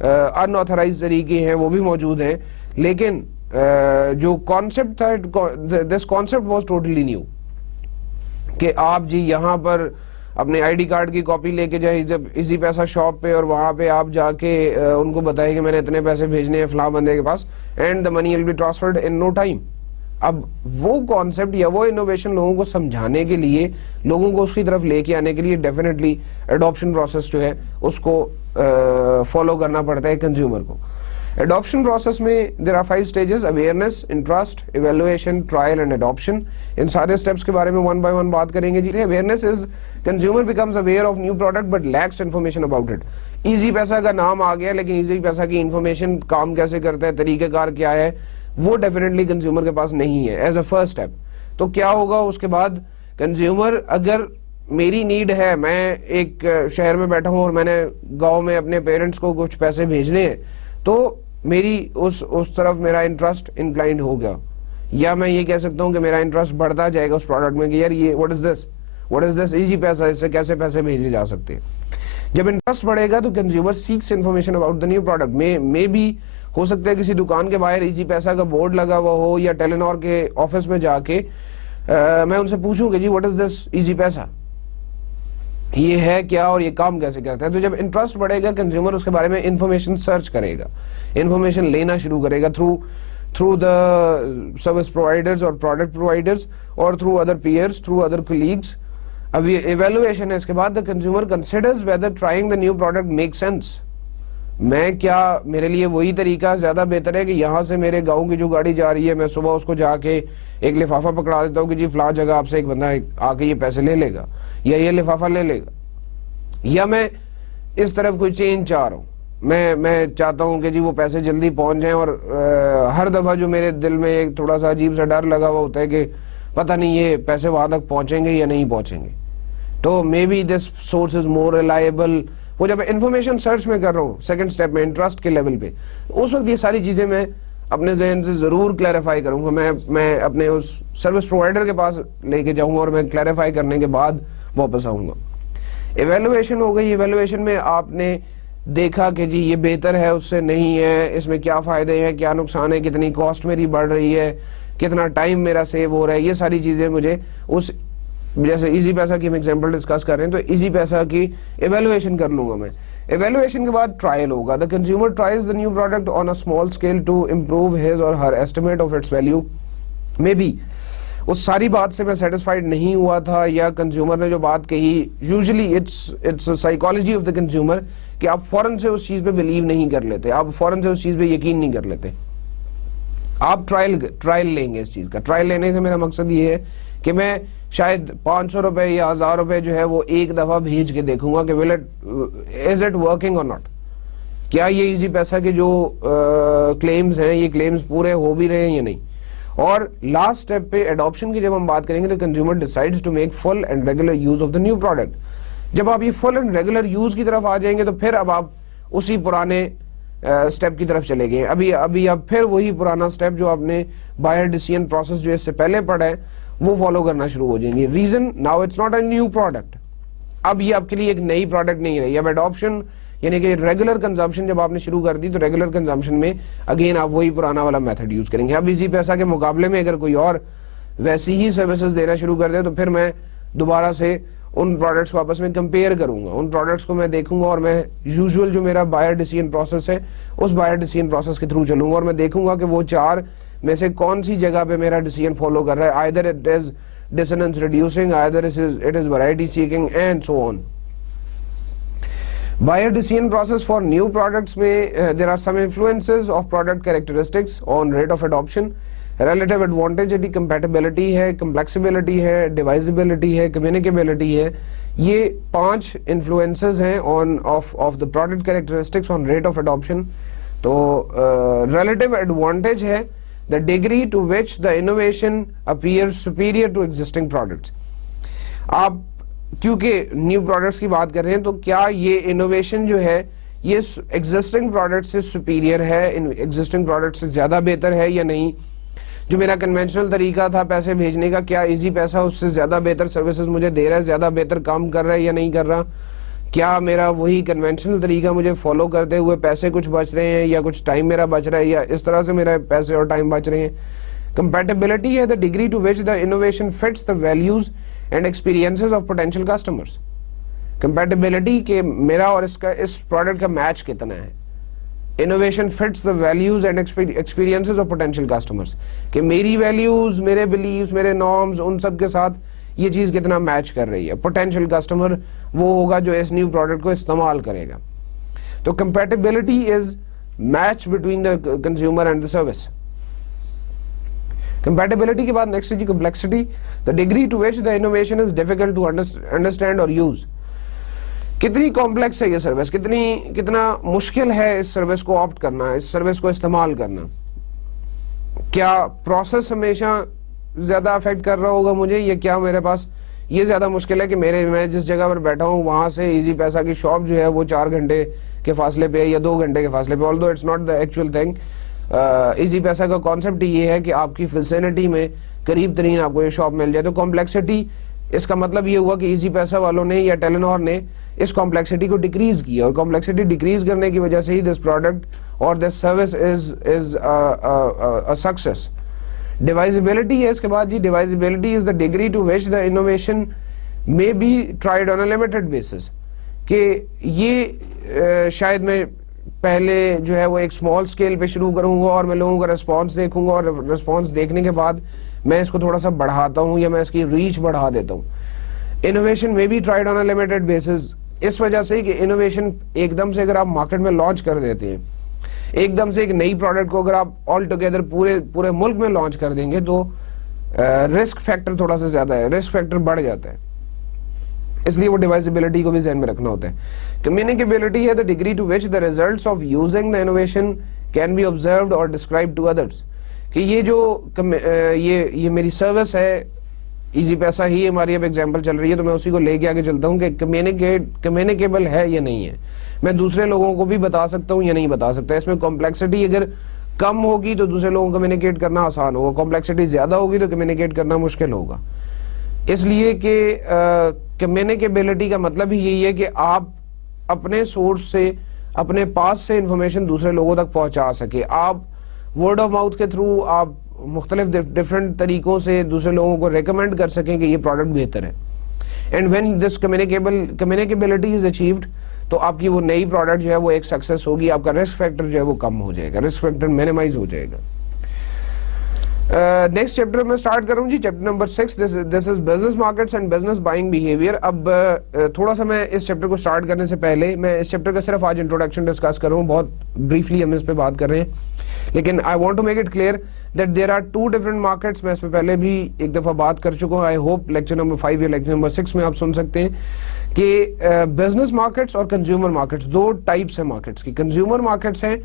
ان آتھرائز طریقے ہیں وہ بھی موجود ہیں, لیکن جو کانسیپٹ تھا, this concept was totally new کہ آپ جی یہاں پر اپنے آئی ڈی کارڈ کی کاپی لے کے جائیں ایزی پیسہ شاپ پہ اور وہاں پہ آپ جا کے ان کو بتائیں کہ میں نے اتنے پیسے بھیجنے ہیں فلاں بندے کے پاس and the money will be transferred in no time. اب وہ کانسیپٹ یا وہ انوویشن لوگوں کو سمجھانے کے لیے, لوگوں کو اس کی طرف لے کے آنے کے لیے ڈیفینیٹلی اڈاپشن پروسیس جو ہے اس کو فالو کرنا پڑتا ہے کنزیومر کو. Adoption process میں there are 5 stages: awareness, interest, evaluation, trial and adoption. ان سارے steps کے بارے میں one by one بات کریں گے جی. Awareness is consumer becomes aware of new product but lacks information about it. Easy پیسہ کا نام آ گیا لیکن ایزی پیسہ کی انفارمیشن, کام کیسے کرتا ہے, طریقہ کار کیا ہے, وہ ڈیفینیٹلی کنزیومر کے پاس نہیں ہے ایز اے فرسٹ اسٹیپ. تو کیا ہوگا اس کے بعد, کنزیومر اگر میری نیڈ ہے, میں ایک شہر میں بیٹھا ہوں اور میں نے گاؤں میں اپنے پیرنٹس کو کچھ پیسے بھیجنے ہیں, تو میری اس طرف میرا انٹرسٹ انکلائنڈ ہو گیا, یا میں یہ کہہ سکتا ہوں کہ میرا انٹرسٹ بڑھتا جائے گا اس پروڈکٹ میں کہ یار یہ واٹ از دس ایزی پیسہ, اس سے کیسے پیسے بھیجے جا سکتے ہیں. جب انٹرسٹ بڑھے گا تو consumer seeks information about the new product. میں بھی ہو سکتا ہے کسی دکان کے باہر ایزی پیسہ کا بورڈ لگا ہوا ہو, یا ٹیلینور کے آفس میں جا کے میں ان سے پوچھوں کہ جی واٹ از دس ایزی پیسہ, یہ ہے کیا اور یہ کام کیسے کرتا ہے. تو جب انٹرسٹ بڑھے گا کنزیومر اس کے بارے میں انفارمیشن سرچ کرے گا, انفارمیشن لینا شروع کرے گا تھرو دا سروس پرووائڈرز اور پروڈکٹ پرووائڈرز اور through other peers, through other colleagues. اب یہ ایویلویشن ہے, اس کے بعد the consumer considers whether trying the new product make sense. میں کیا میرے لیے وہی طریقہ زیادہ بہتر ہے کہ یہاں سے میرے گاؤں کی جو گاڑی جا رہی ہے میں صبح اس کو جا کے ایک لفافہ پکڑا دیتا ہوں کہ جی فلاں جگہ آپ سے ایک بندہ آ کے یہ پیسے لے لے گا یا یہ لفافہ لے لے گا, یا میں اس طرف کوئی چینج چاہ رہا ہوں, میں چاہتا ہوں کہ جی وہ پیسے جلدی پہنچ جائیں. اور ہر دفعہ جو میرے دل میں ایک تھوڑا سا عجیب سا ڈر لگا ہوا ہوتا ہے کہ پتہ نہیں یہ پیسے وہاں تک پہنچیں گے یا نہیں پہنچیں گے, تو may be this source is more reliable. وہ جب انفارمیشن سرچ میں کر رہا ہوں سیکنڈ اسٹیپ میں انٹرسٹ کے لیول پہ, اس وقت یہ ساری چیزیں میں اپنے ذہن سے ضرور کلیریفائی کروں گا. میں اپنے اس سروس پرووائڈر کے پاس لے کے جاؤں گا اور میں کلیریفائی کرنے کے بعد واپس آؤں گا. ایویلویشن ہو گئی. ایویلویشن میں آپ نے دیکھا کہ جی یہ بہتر ہے, اس سے نہیں ہے, اس میں کیا فائدے ہیں, کیا نقصان ہے, کتنی کاسٹ میری بڑھ رہی ہے, کتنا ٹائم میرا سیو ہو رہا ہے. یہ ساری چیزیں مجھے اس, جیسے ایزی پیسہ کی ہم ایگزامپل ڈسکس کر رہے ہیں, تو ایزی پیسہ کی ایویلویشن کر لوں گا میں. ایویلویشن کے بعد ٹرائل ہوگا. The consumer tries the new product on a small scale to improve his or her estimate of its value. Maybe اس ساری بات سے میں سیٹسفائیڈ نہیں ہوا تھا, یا کنزیومر نے جو بات کہی, usually it's psychology of the consumer کہ آپ فوراً سے اس چیز پہ بلیو نہیں کر لیتے, آپ فوراً سے اس چیز پہ یقین نہیں کر لیتے. آپ ٹرائل لیں گے. اس چیز کا ٹرائل لینے سے میرا مقصد یہ ہے کہ میں شاید 500 روپے یا 1000 روپے جو ہے وہ ایک دفعہ بھیج کے دیکھوں گا کہ از اٹ ورکنگ اور ناٹ, کیا یہ ایزی پیسہ کے جو کلیمز ہیں یہ کلیمز پورے ہو بھی رہے ہیں یا نہیں. اور لاسٹ اسٹیپ پہ اڈاپشن کی جب ہم بات کریں گے تو consumer decides to make full and regular use of the new product. جب آپ یہ فل اینڈ ریگولر یوز کی طرف آ جائیں گے تو پھر اب آپ اسی پرانے اسٹیپ کی طرف چلے گئے. ابھی اب پھر وہی پرانا اسٹیپ جو آپ نے بائر ڈیسیژن پروسیس جو اس سے پہلے پڑھا ہے وہ فالو کرنا شروع ہو جائیں گے. Reason now it's not a new product, اب یہ آپ کے لیے ایک نئی پروڈکٹ نہیں رہی. اب اڈاپشن یعنی کہ ریگولر کنزمپشن جب آپ نے شروع کر دی تو ریگولر کنزمپشن میں اگین آپ وہی پرانا والا میتھڈ یوز کریں گے. اب ایزی پیسہ کے مقابلے میں اگر کوئی اور ویسی ہی سروسز دینا شروع کر دے تو پھر میں دوبارہ سے ان پروڈکٹس کو آپس میں کمپیئر کروں گا, ان پروڈکٹس کو میں دیکھوں گا اور میں یوزول جو میرا بائر ڈیسیژن پروسیس ہے اس بائر ڈیسیژن پروسیس کے تھرو چلوں گا اور میں دیکھوں گا کہ وہ 4 میں سے کون سی جگہ پہ میرا ڈیسیژن فالو کر رہا ہے. Either it is dissonance reducing, either it is variety seeking and so on. Buyer decision process for new products may there are some influences of product characteristics on rate of adoption. Relative advantage ہے, compatibility ہے, complexibility ہے, divisibility ہے, communicability ہے. یہ 5 influences ہیں of the product characteristics on rate of adoption. تو relative advantage ہے the degree to which the innovation appears superior to existing products. آپ کیونکہ نیو پروڈکٹس کی بات کر رہے ہیں تو کیا یہ انوویشن جو ہے یہ ایگزسٹنگ پروڈکٹ سے سپیریئر ہے, ایگزسٹنگ پروڈکٹ سے زیادہ بہتر ہے یا نہیں. جو میرا کنونشنل طریقہ تھا پیسے بھیجنے کا, کیا ایزی پیسہ اس سے زیادہ بہتر سروسز مجھے دے رہا ہے, زیادہ بہتر کام کر رہا ہے یا نہیں کر رہا. کیا میرا وہی کنونشنل طریقہ مجھے فالو کرتے ہوئے پیسے کچھ بچ رہے ہیں یا کچھ ٹائم میرا بچ رہا ہے, یا اس طرح سے میرا پیسے اور ٹائم بچ رہے ہیں. Compatibility ہے the degree to which the innovation fits the values and experiences of potential customers. compatibility کہ میرا اور اس پروڈکٹ کا میچ کتنا ہے. Innovation fits the values and experiences of potential customers کہ میری ویلیوز, میرے بلیفز, میرے نارمز, ان سب کے ساتھ یہ چیز کتنا میچ کر رہی ہے. پوٹینشیل کسٹمر وہ ہوگا جو اس نیو پروڈکٹ کو استعمال کرے گا. تو compatibility is match between the consumer and the service. Compatibility کے بعد next ہے جی complexity, the degree to which the innovation is difficult to understand or use. کتنی کمپلیکس ہے یہ سروس, کتنا مشکل ہے اس سروس کو آپٹ کرنا, اس سروس کو استعمال کرنا. کیا پروسیس ہمیشہ زیادہ افیکٹ کر رہا ہوگا مجھے, یا کیا میرے پاس یہ زیادہ مشکل ہے کہ میں جس جگہ پر بیٹھا ہوں وہاں سے ایزی پیسہ کی شاپ جو ہے وہ 4 گھنٹے کے فاصلے پہ یا 2 گھنٹے کے فاصلے پہ. although it's not the actual thing. Easy پیسہ کا کانسیپٹ یہ ہے کہ آپ کی فیسلٹی میں قریب ترین آپ کو یہ شاپ مل جائے. تو کمپلیکسٹی, اس کا مطلب یہ ہوا کہ ایزی پیسہ والوں نے یا ٹیلینور نے اس کمپلیکسٹی کو ڈیکریز کیا, اور کمپلیکسٹی ڈیکریز کرنے کی وجہ سے ہی دس پروڈکٹ اور دس سروس از سکسیس. ڈیوائزیبلٹی ہے اس کے بعد جی. Divisibility is the degree to which the innovation may be tried on a limited basis کہ یہ شاید میں پہلے جو ہے وہ ایک اسمال اسکیل پہ شروع کروں گا اور میں لوگوں کا ریسپانس دیکھوں گا, اور ریسپانس دیکھنے کے بعد میں اس کو تھوڑا سا بڑھاتا ہوں یا میں اس کی ریچ بڑھا دیتا ہوں. Innovation may be tried on a limited basis اس وجہ سے کہ انوویشن ایک دم سے اگر آپ مارکیٹ میں لانچ کر دیتے ہیں, ایک دم سے ایک نئی پروڈکٹ کو اگر آپ آل ٹوگیدر پورے ملک میں لانچ کر دیں گے تو رسک فیکٹر تھوڑا سا زیادہ ہے, رسک فیکٹر بڑھ جاتا ہے. اس لیے وہ ڈیوائزیبلٹی کو بھی ذہن میں رکھنا ہوتا ہے. کمیونیکیبلٹی ہے the degree to which the results of using the innovation can be observed or described to others کہ یہ جو یہ میری سروس ہے, ایزی پیسہ ہی ہماری اب ایگزامپل چل رہی ہے تو میں اسی کو لے کے آگے چلتا ہوں کہ کمیونیکیبل ہے یا نہیں ہے, میں دوسرے لوگوں کو بھی بتا سکتا ہوں یا نہیں بتا سکتا. اس میں کمپلیکسٹی اگر کم ہوگی تو دوسرے لوگوں کو کمیونیکیٹ کرنا آسان ہوگا, کمپلیکسٹی زیادہ ہوگی تو کمیونیکیٹ کرنا مشکل ہوگا. اس لیے کہ کمیونیکیبلٹی کا مطلب ہی یہی ہے کہ آپ اپنے سورس سے, اپنے پاس سے انفارمیشن دوسرے لوگوں تک پہنچا سکے. آپ ورڈ آف ماؤتھ کے تھرو آپ مختلف ڈفرینٹ طریقوں سے دوسرے لوگوں کو ریکمینڈ کر سکیں کہ یہ پروڈکٹ بہتر ہے. And when this communicability is achieved تو آپ کی وہ نئی پروڈکٹ جو ہے وہ ایک سکسیس ہوگی, آپ کا رسک فیکٹر جو ہے وہ کم ہو جائے گا, رسک فیکٹر مینیمائز ہو جائے گا. نیکسٹ چیپٹر میں اسٹارٹ کروں جی, chapter number 6 this is business markets and business buying behaviour. اب تھوڑا سا میں اس چیپٹر کو اسٹارٹ کرنے سے پہلے میں اس چیپٹر کا صرف آج انٹروڈکشن ڈسکس کروں, بہت بریفلی ہم اس پہ بات کر رہے ہیں, لیکن I want to make it clear that there are 2 different markets. میں اس پہ پہلے بھی ایک دفعہ بات کر چکا ہوں, آئی ہوپ لیکچر نمبر 5 یا لیکچر نمبر 6 میں آپ سن سکتے ہیں کہ بزنس مارکیٹس اور کنزیومر مارکیٹس 2 ٹائپس ہیں مارکیٹس کی. کنزیومر مارکیٹس ہیں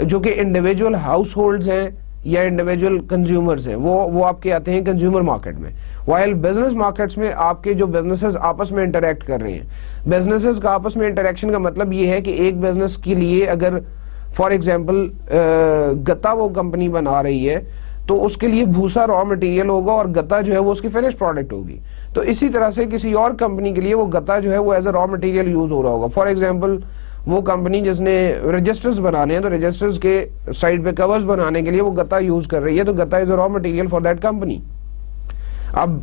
جو کہ انڈیویجول ہاؤس ہولڈز ہیں یا انڈیویجول کنزیومرز ہیں, وہ آپ کے آتے ہیں کنزیومر مارکیٹ میں. وائل بزنس مارکیٹس میں آپ کے جو بزنسز آپس میں انٹریکٹ کر رہے ہیں, بزنسز کا آپس میں انٹریکشن کا مطلب یہ ہے کہ ایک بزنس کے لیے اگر فار ایگزامپل گتا وہ کمپنی بنا رہی ہے تو اس کے لیے بھوسا را مٹیریل ہوگا اور گتا جو ہے وہ اس کی فنش پروڈکٹ ہوگی. تو اسی طرح سے کسی اور کمپنی کے لیے وہ گتا جو ہے وہ as a raw material use ہو رہا ہوگا. فار ایگزامپل وہ کمپنی جس نے رجسٹرز بنانے ہیں تو رجسٹرز کے سائڈ پہ کورز بنانے کے لیے وہ گتا یوز کر رہی ہے, تو گتا از اے raw material for that company. اب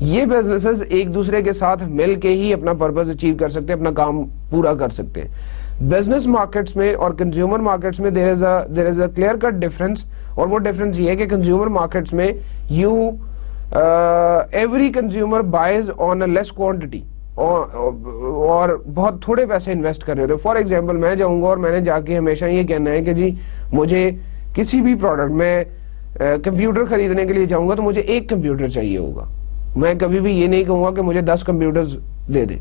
یہ بزنسز ایک دوسرے کے ساتھ مل کے ہی اپنا پرپز اچیو کر سکتے ہیں, اپنا کام پورا کر سکتے ہیں. بزنس مارکیٹس میں اور کنزیومر مارکیٹس میں دیر از اے کلیئر کٹ ڈفرنس, اور وہ ڈفرنس یہ ہے کہ کنزیومر مارکیٹس میں ایوری کنزیومر بائز آن اے لیس کوانٹٹی اور بہت تھوڑے پیسے انویسٹ کر رہے ہوتے. فار ایگزامپل میں جاؤں گا اور میں نے جا کے ہمیشہ یہ کہنا ہے کہ جی مجھے کسی بھی پروڈکٹ میں کمپیوٹر خریدنے کے لیے جاؤں گا تو مجھے ایک کمپیوٹر چاہیے ہوگا. میں کبھی بھی یہ نہیں کہوں گا کہ مجھے 10 کمپیوٹرز دے دیں.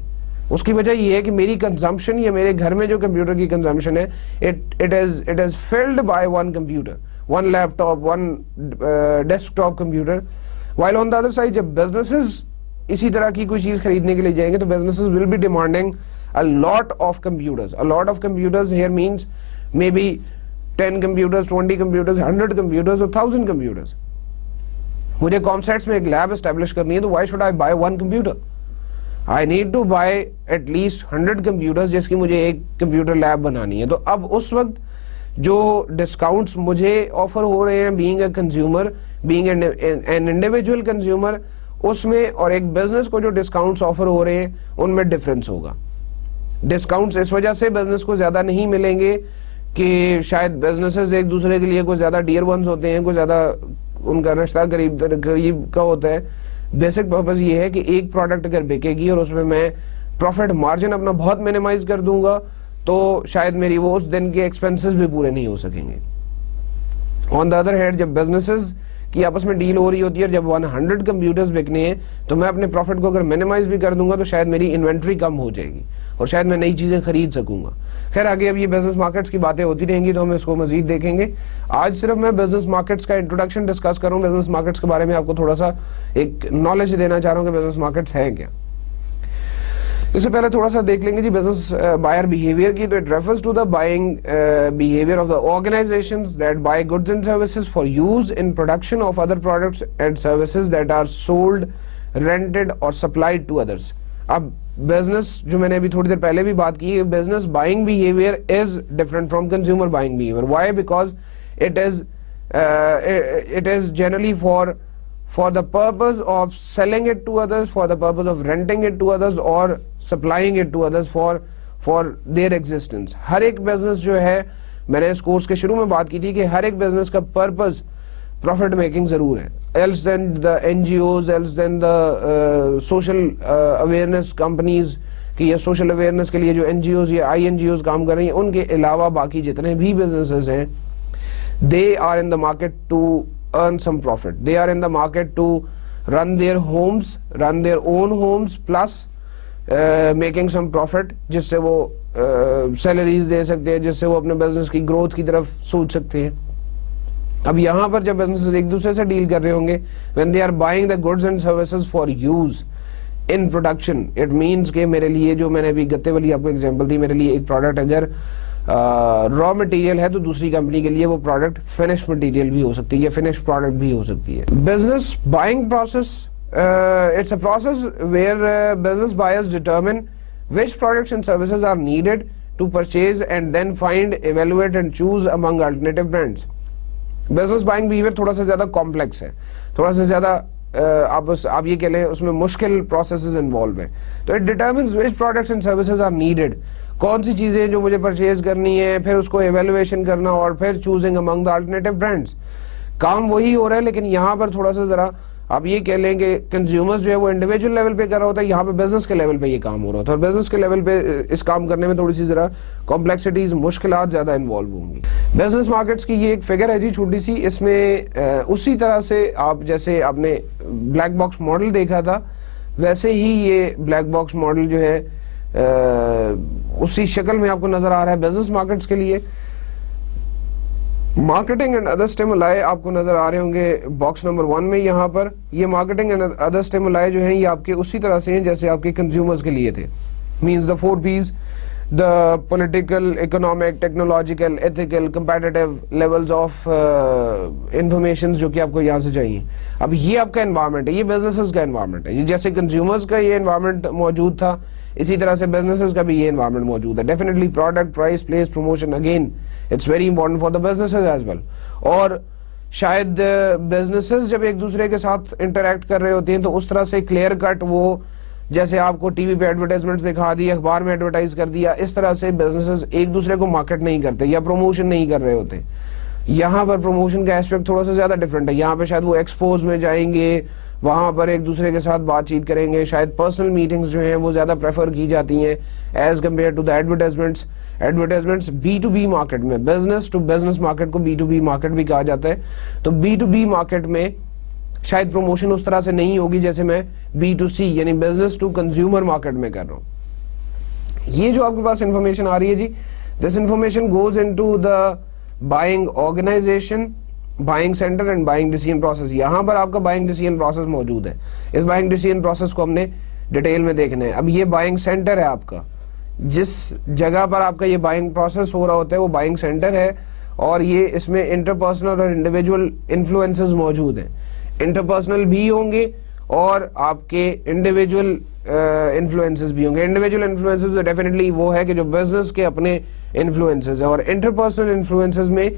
اس کی وجہ یہ ہے کہ میری کنزمپشن یا میرے گھر میں جو کمپیوٹر کی کنزمپشن ہے it is filled by one computer, one laptop, one desktop computer. While on the other side جب businesses اسی طرح کی کوئی چیز خریدنے کے لیے جائیں گے تو businesses will be demanding a lot of computers. A lot of computers here means maybe 10 computers, 20 computers, 100 computers or 1000 computers. مجھے کامسیٹس میں ایک لیب اسٹیبلش کرنی ہے تو why should I buy one computer? I need to buy at least 100 computers جس کی مجھے ایک کمپیوٹر لیب بنانی ہے. تو اب اس وقت جو ڈسکاؤنٹس مجھے آفر ہو رہے ہیں being a consumer, being an individual consumer, اس میں اور ایک بزنس کو جو ڈسکاؤنٹس آفر ہو رہے ہیں ان میں ڈفرنس ہوگا. ڈسکاؤنٹس اس وجہ سے بزنس کو زیادہ نہیں ملیں گے کہ شاید بزنسز ایک دوسرے کے لیے کوئی زیادہ ڈیئر ونز ہوتے ہیں, کوئی زیادہ ان کا رشتہ قریب کا ہوتا ہے. بیسک پرپز یہ ہے کہ ایک پروڈکٹ اگر بکے گی اور اس میں پروفٹ مارجن اپنا بہت مینیمائز کر دوں گا تو شاید میری وہ اس دن کے ایکسپینسز بھی پورے نہیں ہو سکیں گے. آن دا ادر ہینڈ جب بزنسز کی آپس میں ڈیل ہو رہی ہوتی ہے اور جب 100 کمپیوٹرز بکنے ہیں تو میں اپنے پروفٹ کو اگر مینیمائز بھی کر دوں گا تو شاید میری انوینٹری کم ہو جائے گی اور شاید میں نئی چیزیں خرید سکوں گا. خیر آگے اب یہ بزنس مارکیٹس کی باتیں ہوتی رہیں گی تو ہم اس کو مزید دیکھیں گے. آج صرف میں بزنس مارکیٹس کا انٹروڈکشن ڈسکس کروں, بزنس مارکیٹس کے بارے میں آپ کو تھوڑا سا ایک نالج دینا چاہ رہا ہوں کہ بزنس مارکیٹس ہیں کیا. اس سے پہلے تھوڑا سا دیکھ لیں گے جی بزنس بائر بیہیویئر کی. تو it refers to the buying behaviour of the organisations that buy goods and services for use in production of other products and services that are sold, rented اور سپلائڈ ٹو ادرس. اب business جو میں نے ابھی تھوڑی دیر پہلے بھی بات کی ہے, business buying behaviour is different from consumer buying behaviour. Why? Because it is generally for the purpose of selling it to others, for the purpose of renting it to others or supplying it to others for their existence. ہر ایک business جو ہے, میں نے اس course کے شروع میں بات کی تھی کہ ہر ایک بزنس کا پرپز پروفٹ میکنگ ضرور ہے. else than the NGOs, else than the social awareness companies کہ یہ سوشل اویئرنس کے لیے جو NGOs یا INGOs کام کر رہی ہیں, ان کے علاوہ باقی جتنے بھی بزنسز ہیں, they are in the market to earn some profit. They are in the market to run their homes, run their own homes, plus making some profit, جس سے وہ سیلریز دے سکتے ہیں, جس سے وہ اپنے بزنس کی گروتھ کی طرف سوچ سکتے ہیں. اب یہاں پر جب بزنسز ایک دوسرے سے ڈیل کر رہے ہوں گے, when they are buying the goods and services for use in production, it means کہ میرے لیے جو میں نے ابھی گتے والی آپ کو ایگزامپل دی, میرے لیے ایک پروڈکٹ اگر را مٹیریل ہے تو دوسری کمپنی کے لیے وہ پروڈکٹ فنش مٹیریل بھی ہو سکتی ہے یا فنش پروڈکٹ بھی ہو سکتی ہے. Business buying process, it's a process where business buyers determine which products and services are needed to purchase and then find, evaluate and choose among alternative brands. Business buying behaviour تھوڑا سا زیادہ complex ہے, تھوڑا سا زیادہ آپ یہ کہہ لیں اس میں مشکل پروسیسز انوالو ہیں. تو it determines which products and services are needed, کون سی چیزیں جو مجھے پرچیز کرنی ہے, پھر اس کو ایویلویشن کرنا اور پھر چوزنگ امنگ دا الٹرنیٹیو برانڈس. کام وہی ہو رہا ہے لیکن یہاں پر تھوڑا سا ذرا آپ یہ کہہ لیں کہ کنزیومرز جو ہے وہ انڈیویجول لیول پہ کر رہا ہوتا ہے, یہاں پہ بزنس کے لیول پہ یہ کام ہو رہا ہوتا ہے, اور بزنس کے لیول پہ اس کام کرنے میں تھوڑی سی ذرا کمپلیکسٹیز, مشکلات زیادہ انوالو ہوں گی. بزنس مارکیٹس کی یہ ایک فگر ہے جی چھوٹی سی, اس میں اسی طرح سے آپ جیسے آپ نے بلیک باکس ماڈل دیکھا تھا ویسے ہی یہ بلیک باکس ماڈل جو ہے اسی شکل میں آپ کو نظر آ رہا ہے بزنس مارکیٹس کے لیے. مارکیٹنگ اینڈ ادر اسٹیمولائی آپ کو نظر آ رہے ہوں گے باکس نمبر 1 میں. یہاں پر یہ مارکیٹنگ اینڈ ادر اسٹیمولائی جو ہیں یہ آپ کے اسی طرح سے ہیں جیسے آپ کے کنزیومرز کے لیے تھے. Means the 4 P's, the political, economic, technological, ethical, competitive levels of information جو کہ آپ کو یہاں سے چاہیے. اب یہ آپ کا انوائرمنٹ ہے, یہ بزنسز کا انوائرمنٹ ہے. جیسے کنزیومرز کا یہ انوائرمنٹ موجود تھا اسی طرح سے بزنسز کا بھی یہ انوائرمنٹ موجود ہے. Definitely product, price, place, promotion, again it's very important for the businesses as well. اور شاید بزنسز جب ایک دوسرے کے ساتھ انٹریکٹ کر رہے ہوتے ہیں تو اس طرح سے کلیئر کٹ وہ جیسے آپ کو ٹی وی پہ ایڈورٹائزمنٹ دکھا دی, اخبار میں ایڈورٹائز کر دیا, اس طرح سے بزنسز ایک دوسرے کو مارکیٹ نہیں کرتے یا پروموشن نہیں کر رہے ہوتے. یہاں پر پروموشن کا ایسپیکٹ تھوڑا سا زیادہ ڈفرینٹ ہے. یہاں پہ شاید وہ ایکسپوز میں جائیں گے, وہاں پر ایک دوسرے کے ساتھ بات چیت کریں گے, شاید پرسنل میٹنگز جو ہیں وہ زیادہ پریفر کی جاتی ہیں as compare to the advertisements. Advertisements B2B market میں, بزنس ٹو بزنس مارکیٹ کو B2B مارکیٹ بھی کہا جاتا ہے. تو B2B مارکیٹ میں شاید پروموشن اس طرح سے نہیں ہوگی جیسے میں B2C یعنی بزنس ٹو کنزیومر مارکیٹ میں کر رہا ہوں. یہ جو آپ کے پاس انفارمیشن آ رہی ہے جی, this information goes into the buying organisation, buying centre and buying decision process. یہاں پر آپ کا بائنگ ڈیسیژن پروسیس موجود ہے. اس بائنگ ڈیسیژن پروسیس کو ہم نے ڈیٹیل میں دیکھنا ہے. اب یہ بائنگ سینٹر ہے آپ کا, جس جگہ پر آپ کا یہ بائنگ پروسیس ہو رہا ہوتا ہے وہ بائنگ سینٹر ہے, اور یہ اس میں انٹرپرسنل اور انڈیویجول انفلوئنسز موجود ہیں. انٹرپرسنل بھی ہوں گے اور آپ کے انڈیویجول انفلوئنسز بھی ہوں گے. انڈیویجول انفلوئنسز تو ڈیفینیٹلی وہ ہے کہ جو بزنس کے اپنے انفلوئنسز ہیں, اور انٹرپرسنل انفلوئنسز میں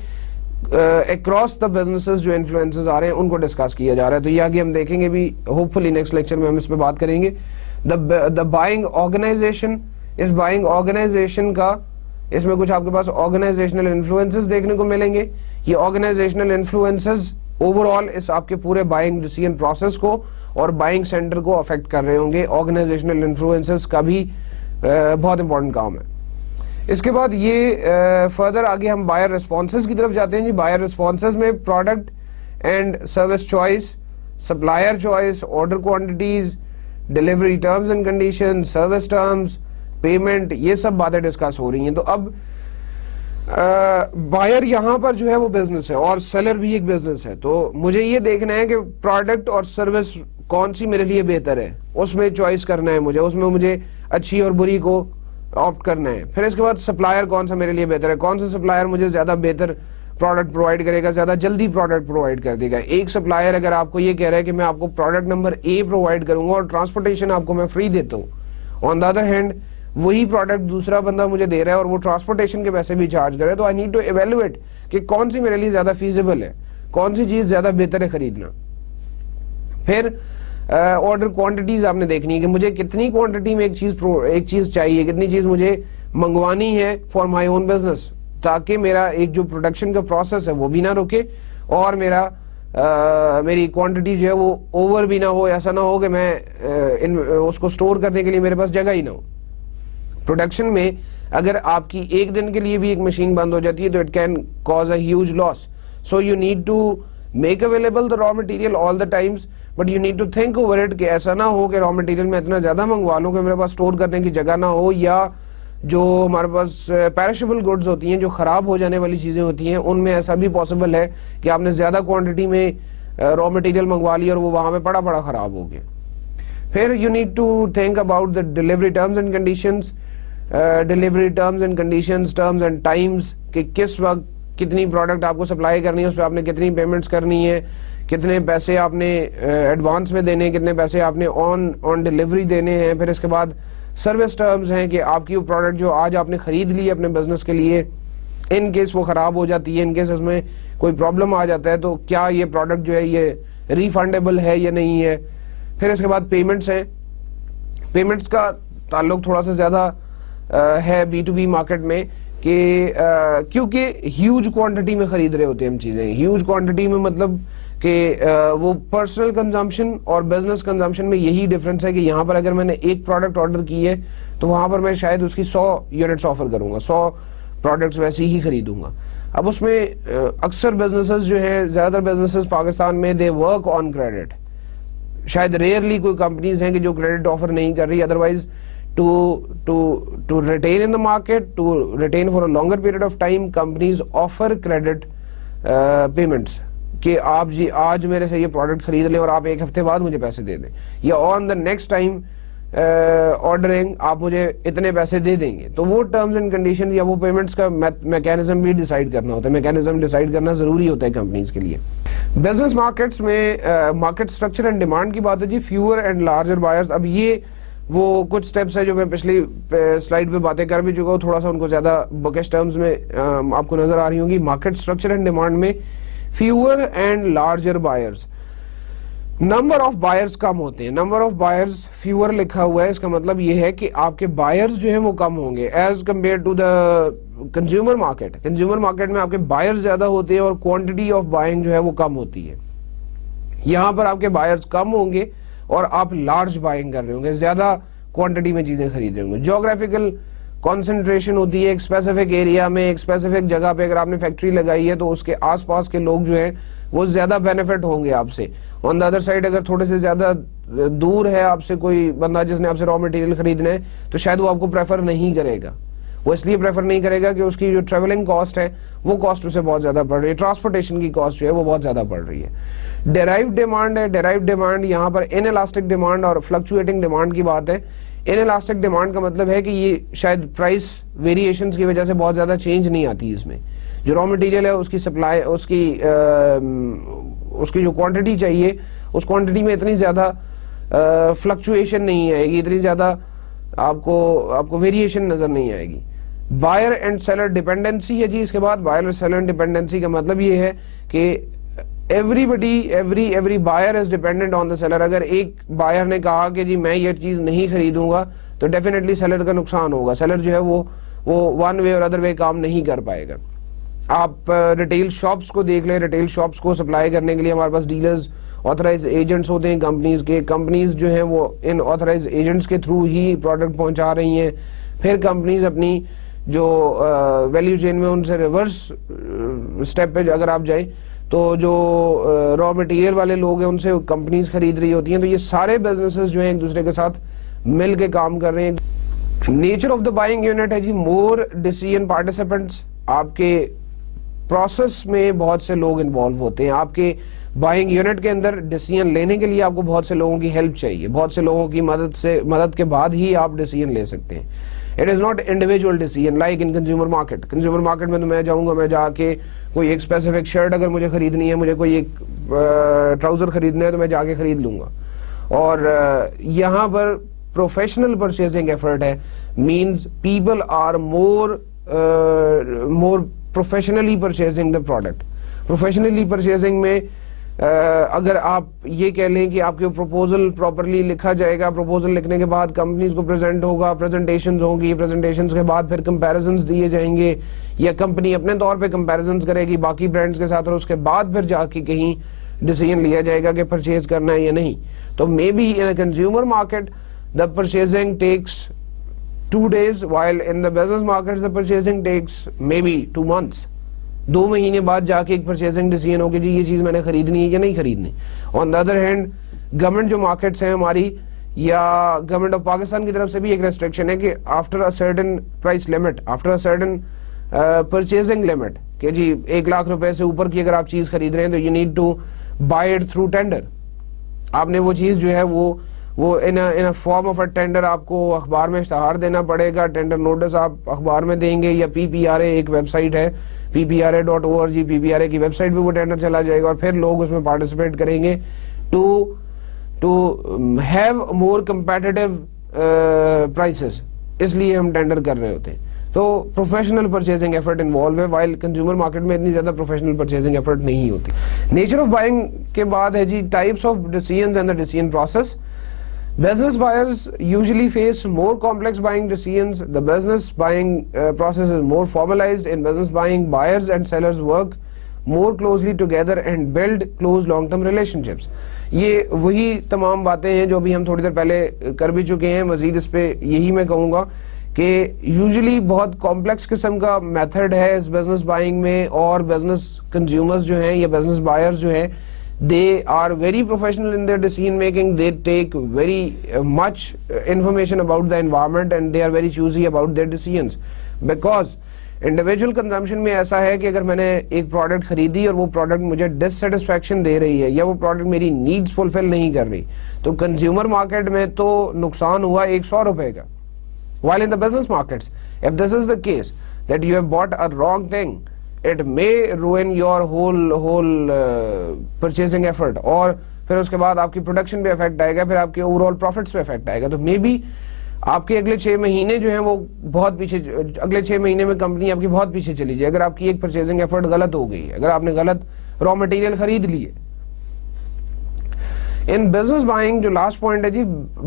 اکراس دا بزنسز جو انفلوئنسز آ رہے ہیں ان کو ڈسکس کیا جا رہا ہے. تو یہ آگے ہم دیکھیں گے بھی, ہوپ فلی نیکسٹ لیکچر میں ہم اس پہ بات کریں گے. دا بائنگ آرگنائزیشن اس بائنگ آرگنائزیشن کا، اس میں کچھ آپ کے پاس آرگنائزیشنل انفلوئنسز دیکھنے کو ملیں گے. یہ آرگنائزیشنل انفلوئنسز اوور آل اس آپ کے پورے بائنگ ڈیسیژن پروسیس کو اور بائنگ سینٹر کو افیکٹ کر رہے ہوں گے. آرگنائزیشنل انفلوئنسز کا بھی بہت امپورٹنٹ کام ہے. اس کے بعد یہ فردر آگے ہم بائر ریسپانسز کی طرف جاتے ہیں جی. بائر ریسپانسز میں product and service choice, supplier choice, order quantities, delivery terms and condition, service terms, payment, یہ سب باتیں ڈسکس ہو رہی ہیں. تو اب بائر یہاں پر جو ہے وہ بزنس ہے اور سیلر بھی ایک بزنس ہے. تو مجھے یہ دیکھنا ہے کہ پروڈکٹ اور سروس کون سی میرے لیے بہتر ہے، اس میں چوائس کرنا ہے مجھے، اس میں مجھے اچھی اور بری کو آپٹ کرنا ہے. پھر اس کے بعد سپلائر کون سا میرے لیے بہتر ہے، کون سا سپلائر مجھے زیادہ بہتر پروڈکٹ پرووائڈ کرے گا، زیادہ جلدی پروڈکٹ پرووائڈ کر دے گا. ایک سپلائر اگر آپ کو یہ کہہ رہا ہے کہ میں آپ کو پروڈکٹ نمبر اے پرووائڈ کروں گا اور ٹرانسپورٹیشن آپ کو میں فری دیتا ہوں، آن دا ادر ہینڈ وہی پروڈکٹ دوسرا بندہ مجھے دے رہا ہے اور وہ ٹرانسپورٹیشن کے پیسے بھی چارج کر رہا ہے، تو آئی نیڈ ٹو ایویلویٹ کہ کون سی میرے لیے زیادہ فیزیبل ہے، کون سی چیز زیادہ بہتر ہے خریدنا. پھر آرڈر کوانٹیٹیز آپ نے دیکھنی ہے کہ مجھے کتنی کوانٹٹی میں ایک چیز چاہیے، کتنی چیز مجھے منگوانی ہے فار مائی اون بزنس، تاکہ میرا ایک جو پروڈکشن کا پروسیس ہے وہ بھی نہ رکے اور میری کوانٹٹی جو ہے وہ اوور بھی نہ ہو. ایسا نہ ہو کہ میں اس کو سٹور کرنے کے لیے میرے پاس جگہ ہی نہ ہو. پروڈکشن میں اگر آپ کی ایک دن کے لیے بھی ایک مشین بند ہو جاتی ہے تو it can cause a huge loss. So you need to make available the raw material all the times, but you need to think over it کہ ایسا نہ ہو کہ را مٹیریل میں اتنا زیادہ منگوا لوں کہ میرے پاس سٹور کرنے کی جگہ نہ ہو، یا جو ہمارے پاس پیرشبل گڈز ہوتی ہیں، جو خراب ہو جانے والی چیزیں ہوتی ہیں، ان میں ایسا بھی پاسبل ہے کہ آپ نے زیادہ کوانٹٹی میں را مٹیریل منگوا لی اور وہ وہاں پہ پڑا خراب ہو گیا. پھر you need to think about the delivery terms and conditions, delivery terms and conditions, terms and times, کہ کس وقت کتنی پروڈکٹ آپ کو سپلائی کرنی ہے، اس پہ آپ نے کتنی پیمنٹس کرنی ہے، کتنے پیسے آپ نے ایڈوانس میں دینے ہیں، کتنے پیسے آپ نے آن ڈیلیوری دینے ہیں. پھر اس کے بعد سروس ٹرمز ہیں کہ آپ کی وہ پروڈکٹ جو آج آپ نے خرید لی اپنے بزنس کے لیے، ان کیس وہ خراب ہو جاتی ہے، ان کیس اس میں کوئی پرابلم آ جاتا ہے، تو کیا یہ پروڈکٹ جو ہے یہ ریفنڈیبل ہے یا نہیں ہے. پھر اس کے بعد پیمنٹس ہیں. پیمنٹس کا تعلق تھوڑا سا زیادہ ہے بی ٹو بی مارکیٹ میں، کہ کیونکہ ہیوج کوانٹٹی میں خرید رہے ہوتے ہیں ہم چیزیں. ہیوج کوانٹٹی میں مطلب کہ وہ پرسنل کنزمپشن اور بزنس کنزمپشن میں یہی ڈفرنس ہے کہ یہاں پر اگر میں نے ایک پروڈکٹ آرڈر کی ہے تو وہاں پر میں شاید اس کی 100 یونٹس آفر کروں گا، 100 پروڈکٹس ویسے ہی خریدوں گا. اب اس میں اکثر بزنسز جو ہیں، زیادہ تر بزنسز پاکستان میں دے ورک آن کریڈٹ. شاید ریئرلی کوئی کمپنیز ہیں کہ جو کریڈٹ آفر نہیں کر رہی. Otherwise to retain in the market, to retain for a longer period of time, companies offer credit payments کہ آپ جی آج میرے سے یہ پروڈکٹ خرید لیں اور آپ ایک ہفتے بعد مجھے پیسے دے دیں، یا آن دا نیکسٹ ٹائم آرڈرنگ آپ مجھے اتنے پیسے دے دیں گے. تو وہ ٹرمز اینڈ کنڈیشن یا وہ پیمنٹس کا میکینزم بھی ڈیسائیڈ کرنا ہوتا ہے. میکینزم ڈیسائیڈ کرنا ضروری ہوتا ہے کمپنیز کے لیے. بزنس مارکیٹس میں مارکیٹ اسٹرکچر اینڈ ڈیمانڈ کی بات ہے جی. فیور اینڈ لارجر بائرز، اب یہ وہ کچھ سٹیپس ہے جو میں پچھلی سلائیڈ پہ باتیں کر بھی چکا ہوں، تھوڑا سا ان کو زیادہ بکش ٹرمز میں آپ کو نظر آ رہی ہوں گی. مارکیٹ اسٹرکچر اینڈ ڈیمانڈ میں fewer and larger buyers, number of buyers کم ہوتے ہیں. نمبر آف بائرز فیور لکھا ہوا ہے، اس کا مطلب یہ ہے کہ آپ کے بائرز جو ہیں وہ کم ہوں گے as compare to the consumer market. Consumer market میں آپ کے بائرز زیادہ ہوتے ہیں اور کوانٹٹی آف بائنگ جو ہے وہ کم ہوتی ہے. یہاں پر آپ کے بائرز کم ہوں گے اور آپ لارج بائنگ کر رہے ہوں گے، زیادہ کوانٹٹی میں چیزیں خرید رہے ہوں گے. جیوگرافیکل کانسنٹریشن ہوتی ہے ایک اسپیسیفک ایریا میں، ایک اسپیسیفک جگہ پہ. اگر آپ نے فیکٹری لگائی ہے تو اس کے آس پاس کے لوگ جو ہیں وہ زیادہ بینیفٹ ہوں گے آپ سے. آن دا ادر سائڈ اگر تھوڑے سے زیادہ دور ہے آپ سے کوئی بندہ جس نے آپ سے را مٹیریل خریدنا ہے تو شاید وہ آپ کو پریفر نہیں کرے گا. وہ اس لیے پریفر نہیں کرے گا کہ اس کی جو ٹریولنگ کاسٹ ہے وہ کاسٹ اسے بہت زیادہ پڑ رہی ہے، ٹرانسپورٹیشن کی کاسٹ جو ہے وہ بہت زیادہ پڑ رہی ہے. ڈیرائیوڈ ڈیمانڈ ہے. ڈیرائیوڈ ڈیمانڈ یہاں پر ان الاسٹک ڈیمانڈ اور فلکچویٹنگ ڈیمانڈ کی بات ہے. ان الاسٹک ڈیمانڈ کا مطلب ہے کہ یہ شاید پرائس ویریشنز کی وجہ سے بہت زیادہ چینج نہیں آتی. اس میں جو را مٹیریل ہے اس کی سپلائی، اس کی جو کوانٹٹی چاہیے اس کوانٹٹی میں اتنی زیادہ فلکچویشن نہیں آئے گی، اتنی زیادہ آپ کو ویریشن نظر نہیں آئے گی. بائر اینڈ سیلر ڈیپینڈنسی ہے جی. اس کے بعد بائر اور سیلر ڈیپینڈنسی کا مطلب یہ ہے کہ every buyer is dependent on the seller. اگر ایک بائر نے کہا کہ جی میں یہ چیز نہیں خریدوں گا تو ڈیفینیٹلی سیلر کا نقصان ہوگا. سیلر جو ہے وہ ون وے اور ادر وے کام نہیں کر پائے گا. آپ ریٹیل شاپس کو دیکھ لیں, ریٹیل شاپس کو سپلائی کرنے کے لیے ہمارے پاس ڈیلرز, آتھرائز ایجنٹس ہوتے ہیں کمپنیز کے. کمپنیز جو ہیں وہ ان آتھرائز ایجنٹس کے تھرو ہی پروڈکٹ پہنچا رہی ہیں. پھر کمپنیز اپنی جو ویلیو چین میں ان سے ریورس سٹیپ پہ اگر آپ جائیں تو جو را مٹیریل والے لوگ ہیں ان سے کمپنیز خرید رہی ہوتی ہیں. تو یہ سارے بزنسز جو ہیں ایک دوسرے کے ساتھ مل کے کام کر رہے ہیں. Nature of the buying unit ہے جی مور ڈیسیژن پارٹیسپینٹس. آپ کے پروسیس میں بہت سے لوگ انوالو ہوتے ہیں. آپ کے بائنگ یونٹ کے اندر ڈیسیژن لینے کے لیے آپ کو بہت سے لوگوں کی ہیلپ چاہیے, بہت سے لوگوں کی مدد کے بعد ہی آپ ڈیسیژن لے سکتے ہیں. It is not individual decision like in consumer market. Consumer market میں تو میں جاؤں گا, میں جا کے کوئی ایک اسپیسیفک شرٹ اگر مجھے خریدنی ہے, مجھے کوئی ایک ٹراؤزر خریدنا ہے تو میں جا کے خرید لوں گا. اور یہاں پر پروفیشنل پرچیزنگ ایفرٹ ہے, means people are more professionally purchasing the product. Professionally purchasing میں اگر آپ یہ کہہ لیں کہ آپ کے پروپوزل پراپرلی لکھا جائے گا, پروپوزل لکھنے کے بعد کمپنیز کو پریزنٹ ہوگا, پریزنٹیشنز ہوں گی, پریزنٹیشنز کے بعد پھر کمپیریزنز دیے جائیں گے, یا کمپنی اپنے طور پہ کمپیریزنز کرے گی باقی برانڈز کے ساتھ, اور اس کے بعد پھر جا کے کہیں ڈیسیژن لیا جائے گا کہ پرچیز کرنا ہے یا نہیں. تو may be in a consumer market the purchasing takes 2 days, while in the business markets the purchasing takes maybe 2 months. 2 مہینے بعد جا کے ایک پرچیزنگ ڈیسیژن ہوگی جی یہ چیز میں نے خریدنی ہے یا نہیں خریدنی. آن دا ادر ہینڈ گورنمنٹ جو مارکیٹس ہیں ہماری, یا گورنمنٹ آف پاکستان کی طرف سے بھی ایک ریسٹرکشن ہے کہ after a certain price limit, after a certain purchasing limit, کہ جی 1 لاکھ روپے سے اوپر کی اگر آپ چیز خرید رہے ہیں تو you need to buy it through tender. آپ نے وہ چیز جو ہے وہ in form of a tender آپ کو اخبار میں اشتہار دینا پڑے گا. ٹینڈر نوٹس آپ اخبار میں دیں گے, یا PPRA ایک ویب سائٹ ہے PPRA.org, PPRA کی ویب سائٹ پہ وہ ٹینڈر چلا جائے گا, اور پھر لوگ اس میں پارٹیسپیٹ کریں گے to have more competitive prices. اس لیے ہم ٹینڈر کر رہے ہوتے ہیں. تو پروفیشنل پرچیزنگ ایفرٹ انوالو ہے, وائل کنزیومر مارکیٹ میں اتنی زیادہ پروفیشنل پرچیزنگ ایفرٹ نہیں ہوتی. نیچر آف بائنگ کے بعد ہے جی types of decisions and the decision process. Business buyers usually face more complex buying decisions. The business buying process is more formalized. In business buying, buyers and sellers work more closely together and build close long-term relationships. یہ وہی تمام باتیں ہیں جو ابھی ہم تھوڑی دیر پہلے کر بھی چکے ہیں. مزید اس پہ یہی میں کہوں گا کہ یوزلی بہت کمپلیکس قسم کا میتھڈ ہے اس بزنس بائنگ میں, اور بزنس کنزیومرز جو ہیں یا بزنس بائرز جو ہیں they are very professional in their decision making. They take very much information about the environment and they are very choosy about their decisions, because individual consumption میں ایسا ہے کہ اگر میں نے ایک پروڈکٹ خریدی اور وہ پروڈکٹ مجھے ڈسسیٹسفیکشن دے رہی ہے یا وہ پروڈکٹ میری نیڈز فلفل نہیں کر رہی, تو کنزیومر مارکیٹ میں تو نقصان ہوا 100 روپے کا. while in the business markets, if this is the case that you have bought a wrong thing, it may ruin your whole purchasing effort, اور پھر اس کے بعد آپ کی پروڈکشن پہ افیکٹ آئے گا, پھر آپ کے اوور آل پروفٹس پہ افیکٹ آئے گا. تو مے بی آپ کے اگلے 6 مہینے جو ہیں وہ بہت پیچھے, اگلے 6 مہینے میں کمپنی آپ کی بہت پیچھے چلی جائے اگر آپ کی ایک پرچیزنگ ایفرٹ غلط ہو گئی ہے, اگر آپ نے غلط را مٹیریل خرید لیے. ان بزنس بائنگ جو لاسٹ پوائنٹ ہے جی,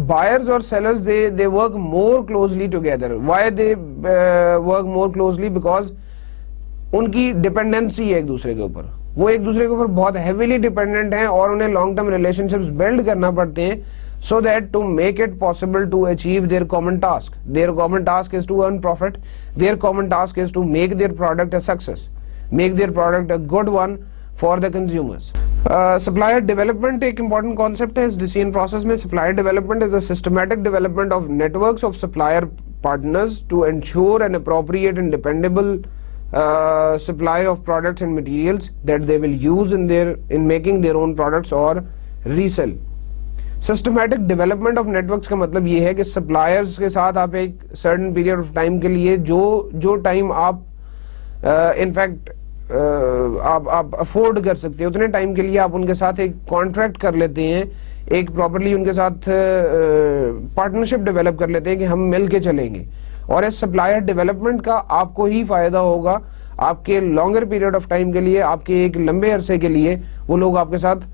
بائرز اور sellers they work more closely together. why they work more closely? because ان کی ڈیپینڈنسی ہے ایک دوسرے کے اوپر, وہ ایک دوسرے کے اوپر بہت ہیویلی ڈیپینڈنٹ ہیں, اور انہیں long term relationships build کرنا پڑتے ہیں so that to make it possible to achieve their common task. Their common task is to earn profit. Their common task is to make their product a success, make their product a good one for the consumers. Supplier development ایک important concept ہے اس decision process میں. Supplier development is a systematic development of networks of supplier partners to ensure an appropriate and dependable supply of products and materials that they will use in making their own products or resell. Systematic development of networks کا مطلب یہ ہے کہ suppliers کے ساتھ آپ ایک certain period of time کے لیے جو ٹائم آپ in fact آپ افورڈ کر سکتے ہیں اتنے ٹائم کے لیے آپ ان کے ساتھ ایک کانٹریکٹ کر لیتے ہیں, ایک پراپرلی ان کے ساتھ پارٹنرشپ ڈیولپ کر لیتے ہیں کہ ہم مل کے چلیں گے. اور اس سپلائر ڈیولپمنٹ کا آپ کو ہی فائدہ ہوگا, آپ کے لانگر پیریڈ آف ٹائم کے لیے, آپ کے ایک لمبے عرصے کے لیے وہ لوگ آپ کے ساتھ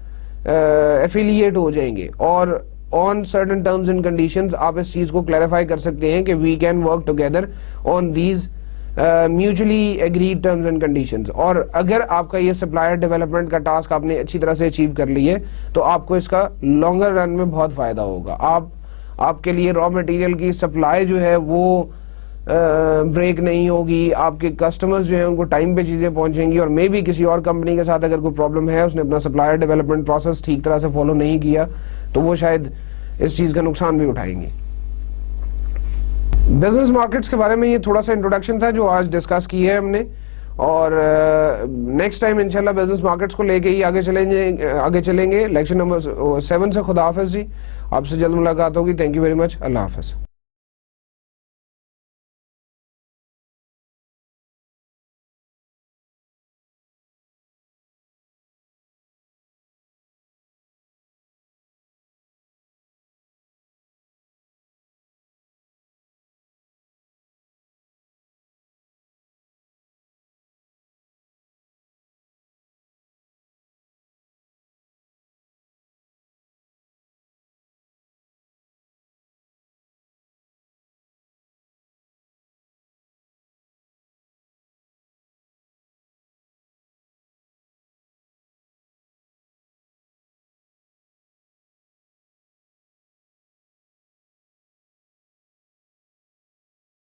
ایفیلیٹ ہو جائیں گے, اور on certain terms and conditions آپ اس چیز کو کلیریفائی کر سکتے ہیں کہ we can work together on these mutually agreed terms and conditions. اور اگر آپ کا یہ سپلائر ڈیولپمنٹ کا ٹاسک آپ نے اچھی طرح سے اچیو کر لی ہے تو آپ کو اس کا لانگر رن میں بہت فائدہ ہوگا. آپ کے لیے را مٹیریل کی سپلائی جو ہے وہ بریک نہیں ہوگی, آپ کے کسٹمرز جو ہیں ان کو ٹائم پہ چیزیں پہنچیں گی, اور مے بی کسی اور کمپنی کے ساتھ اگر کوئی پرابلم ہے, اس نے اپنا سپلائر ڈیولپمنٹ پروسیس ٹھیک طرح سے فالو نہیں کیا, تو وہ شاید اس چیز کا نقصان بھی اٹھائیں گے. بزنس مارکیٹس کے بارے میں یہ تھوڑا سا انٹروڈکشن تھا جو آج ڈسکس کی ہے ہم نے, اور نیکسٹ ٹائم انشاءاللہ بزنس مارکیٹس کو لے کے ہی آگے چلیں گے. لیکچر نمبر 7 سے خدا حافظ جی, آپ سے جلد ملاقات ہوگی. Thank you very much. اللہ حافظ.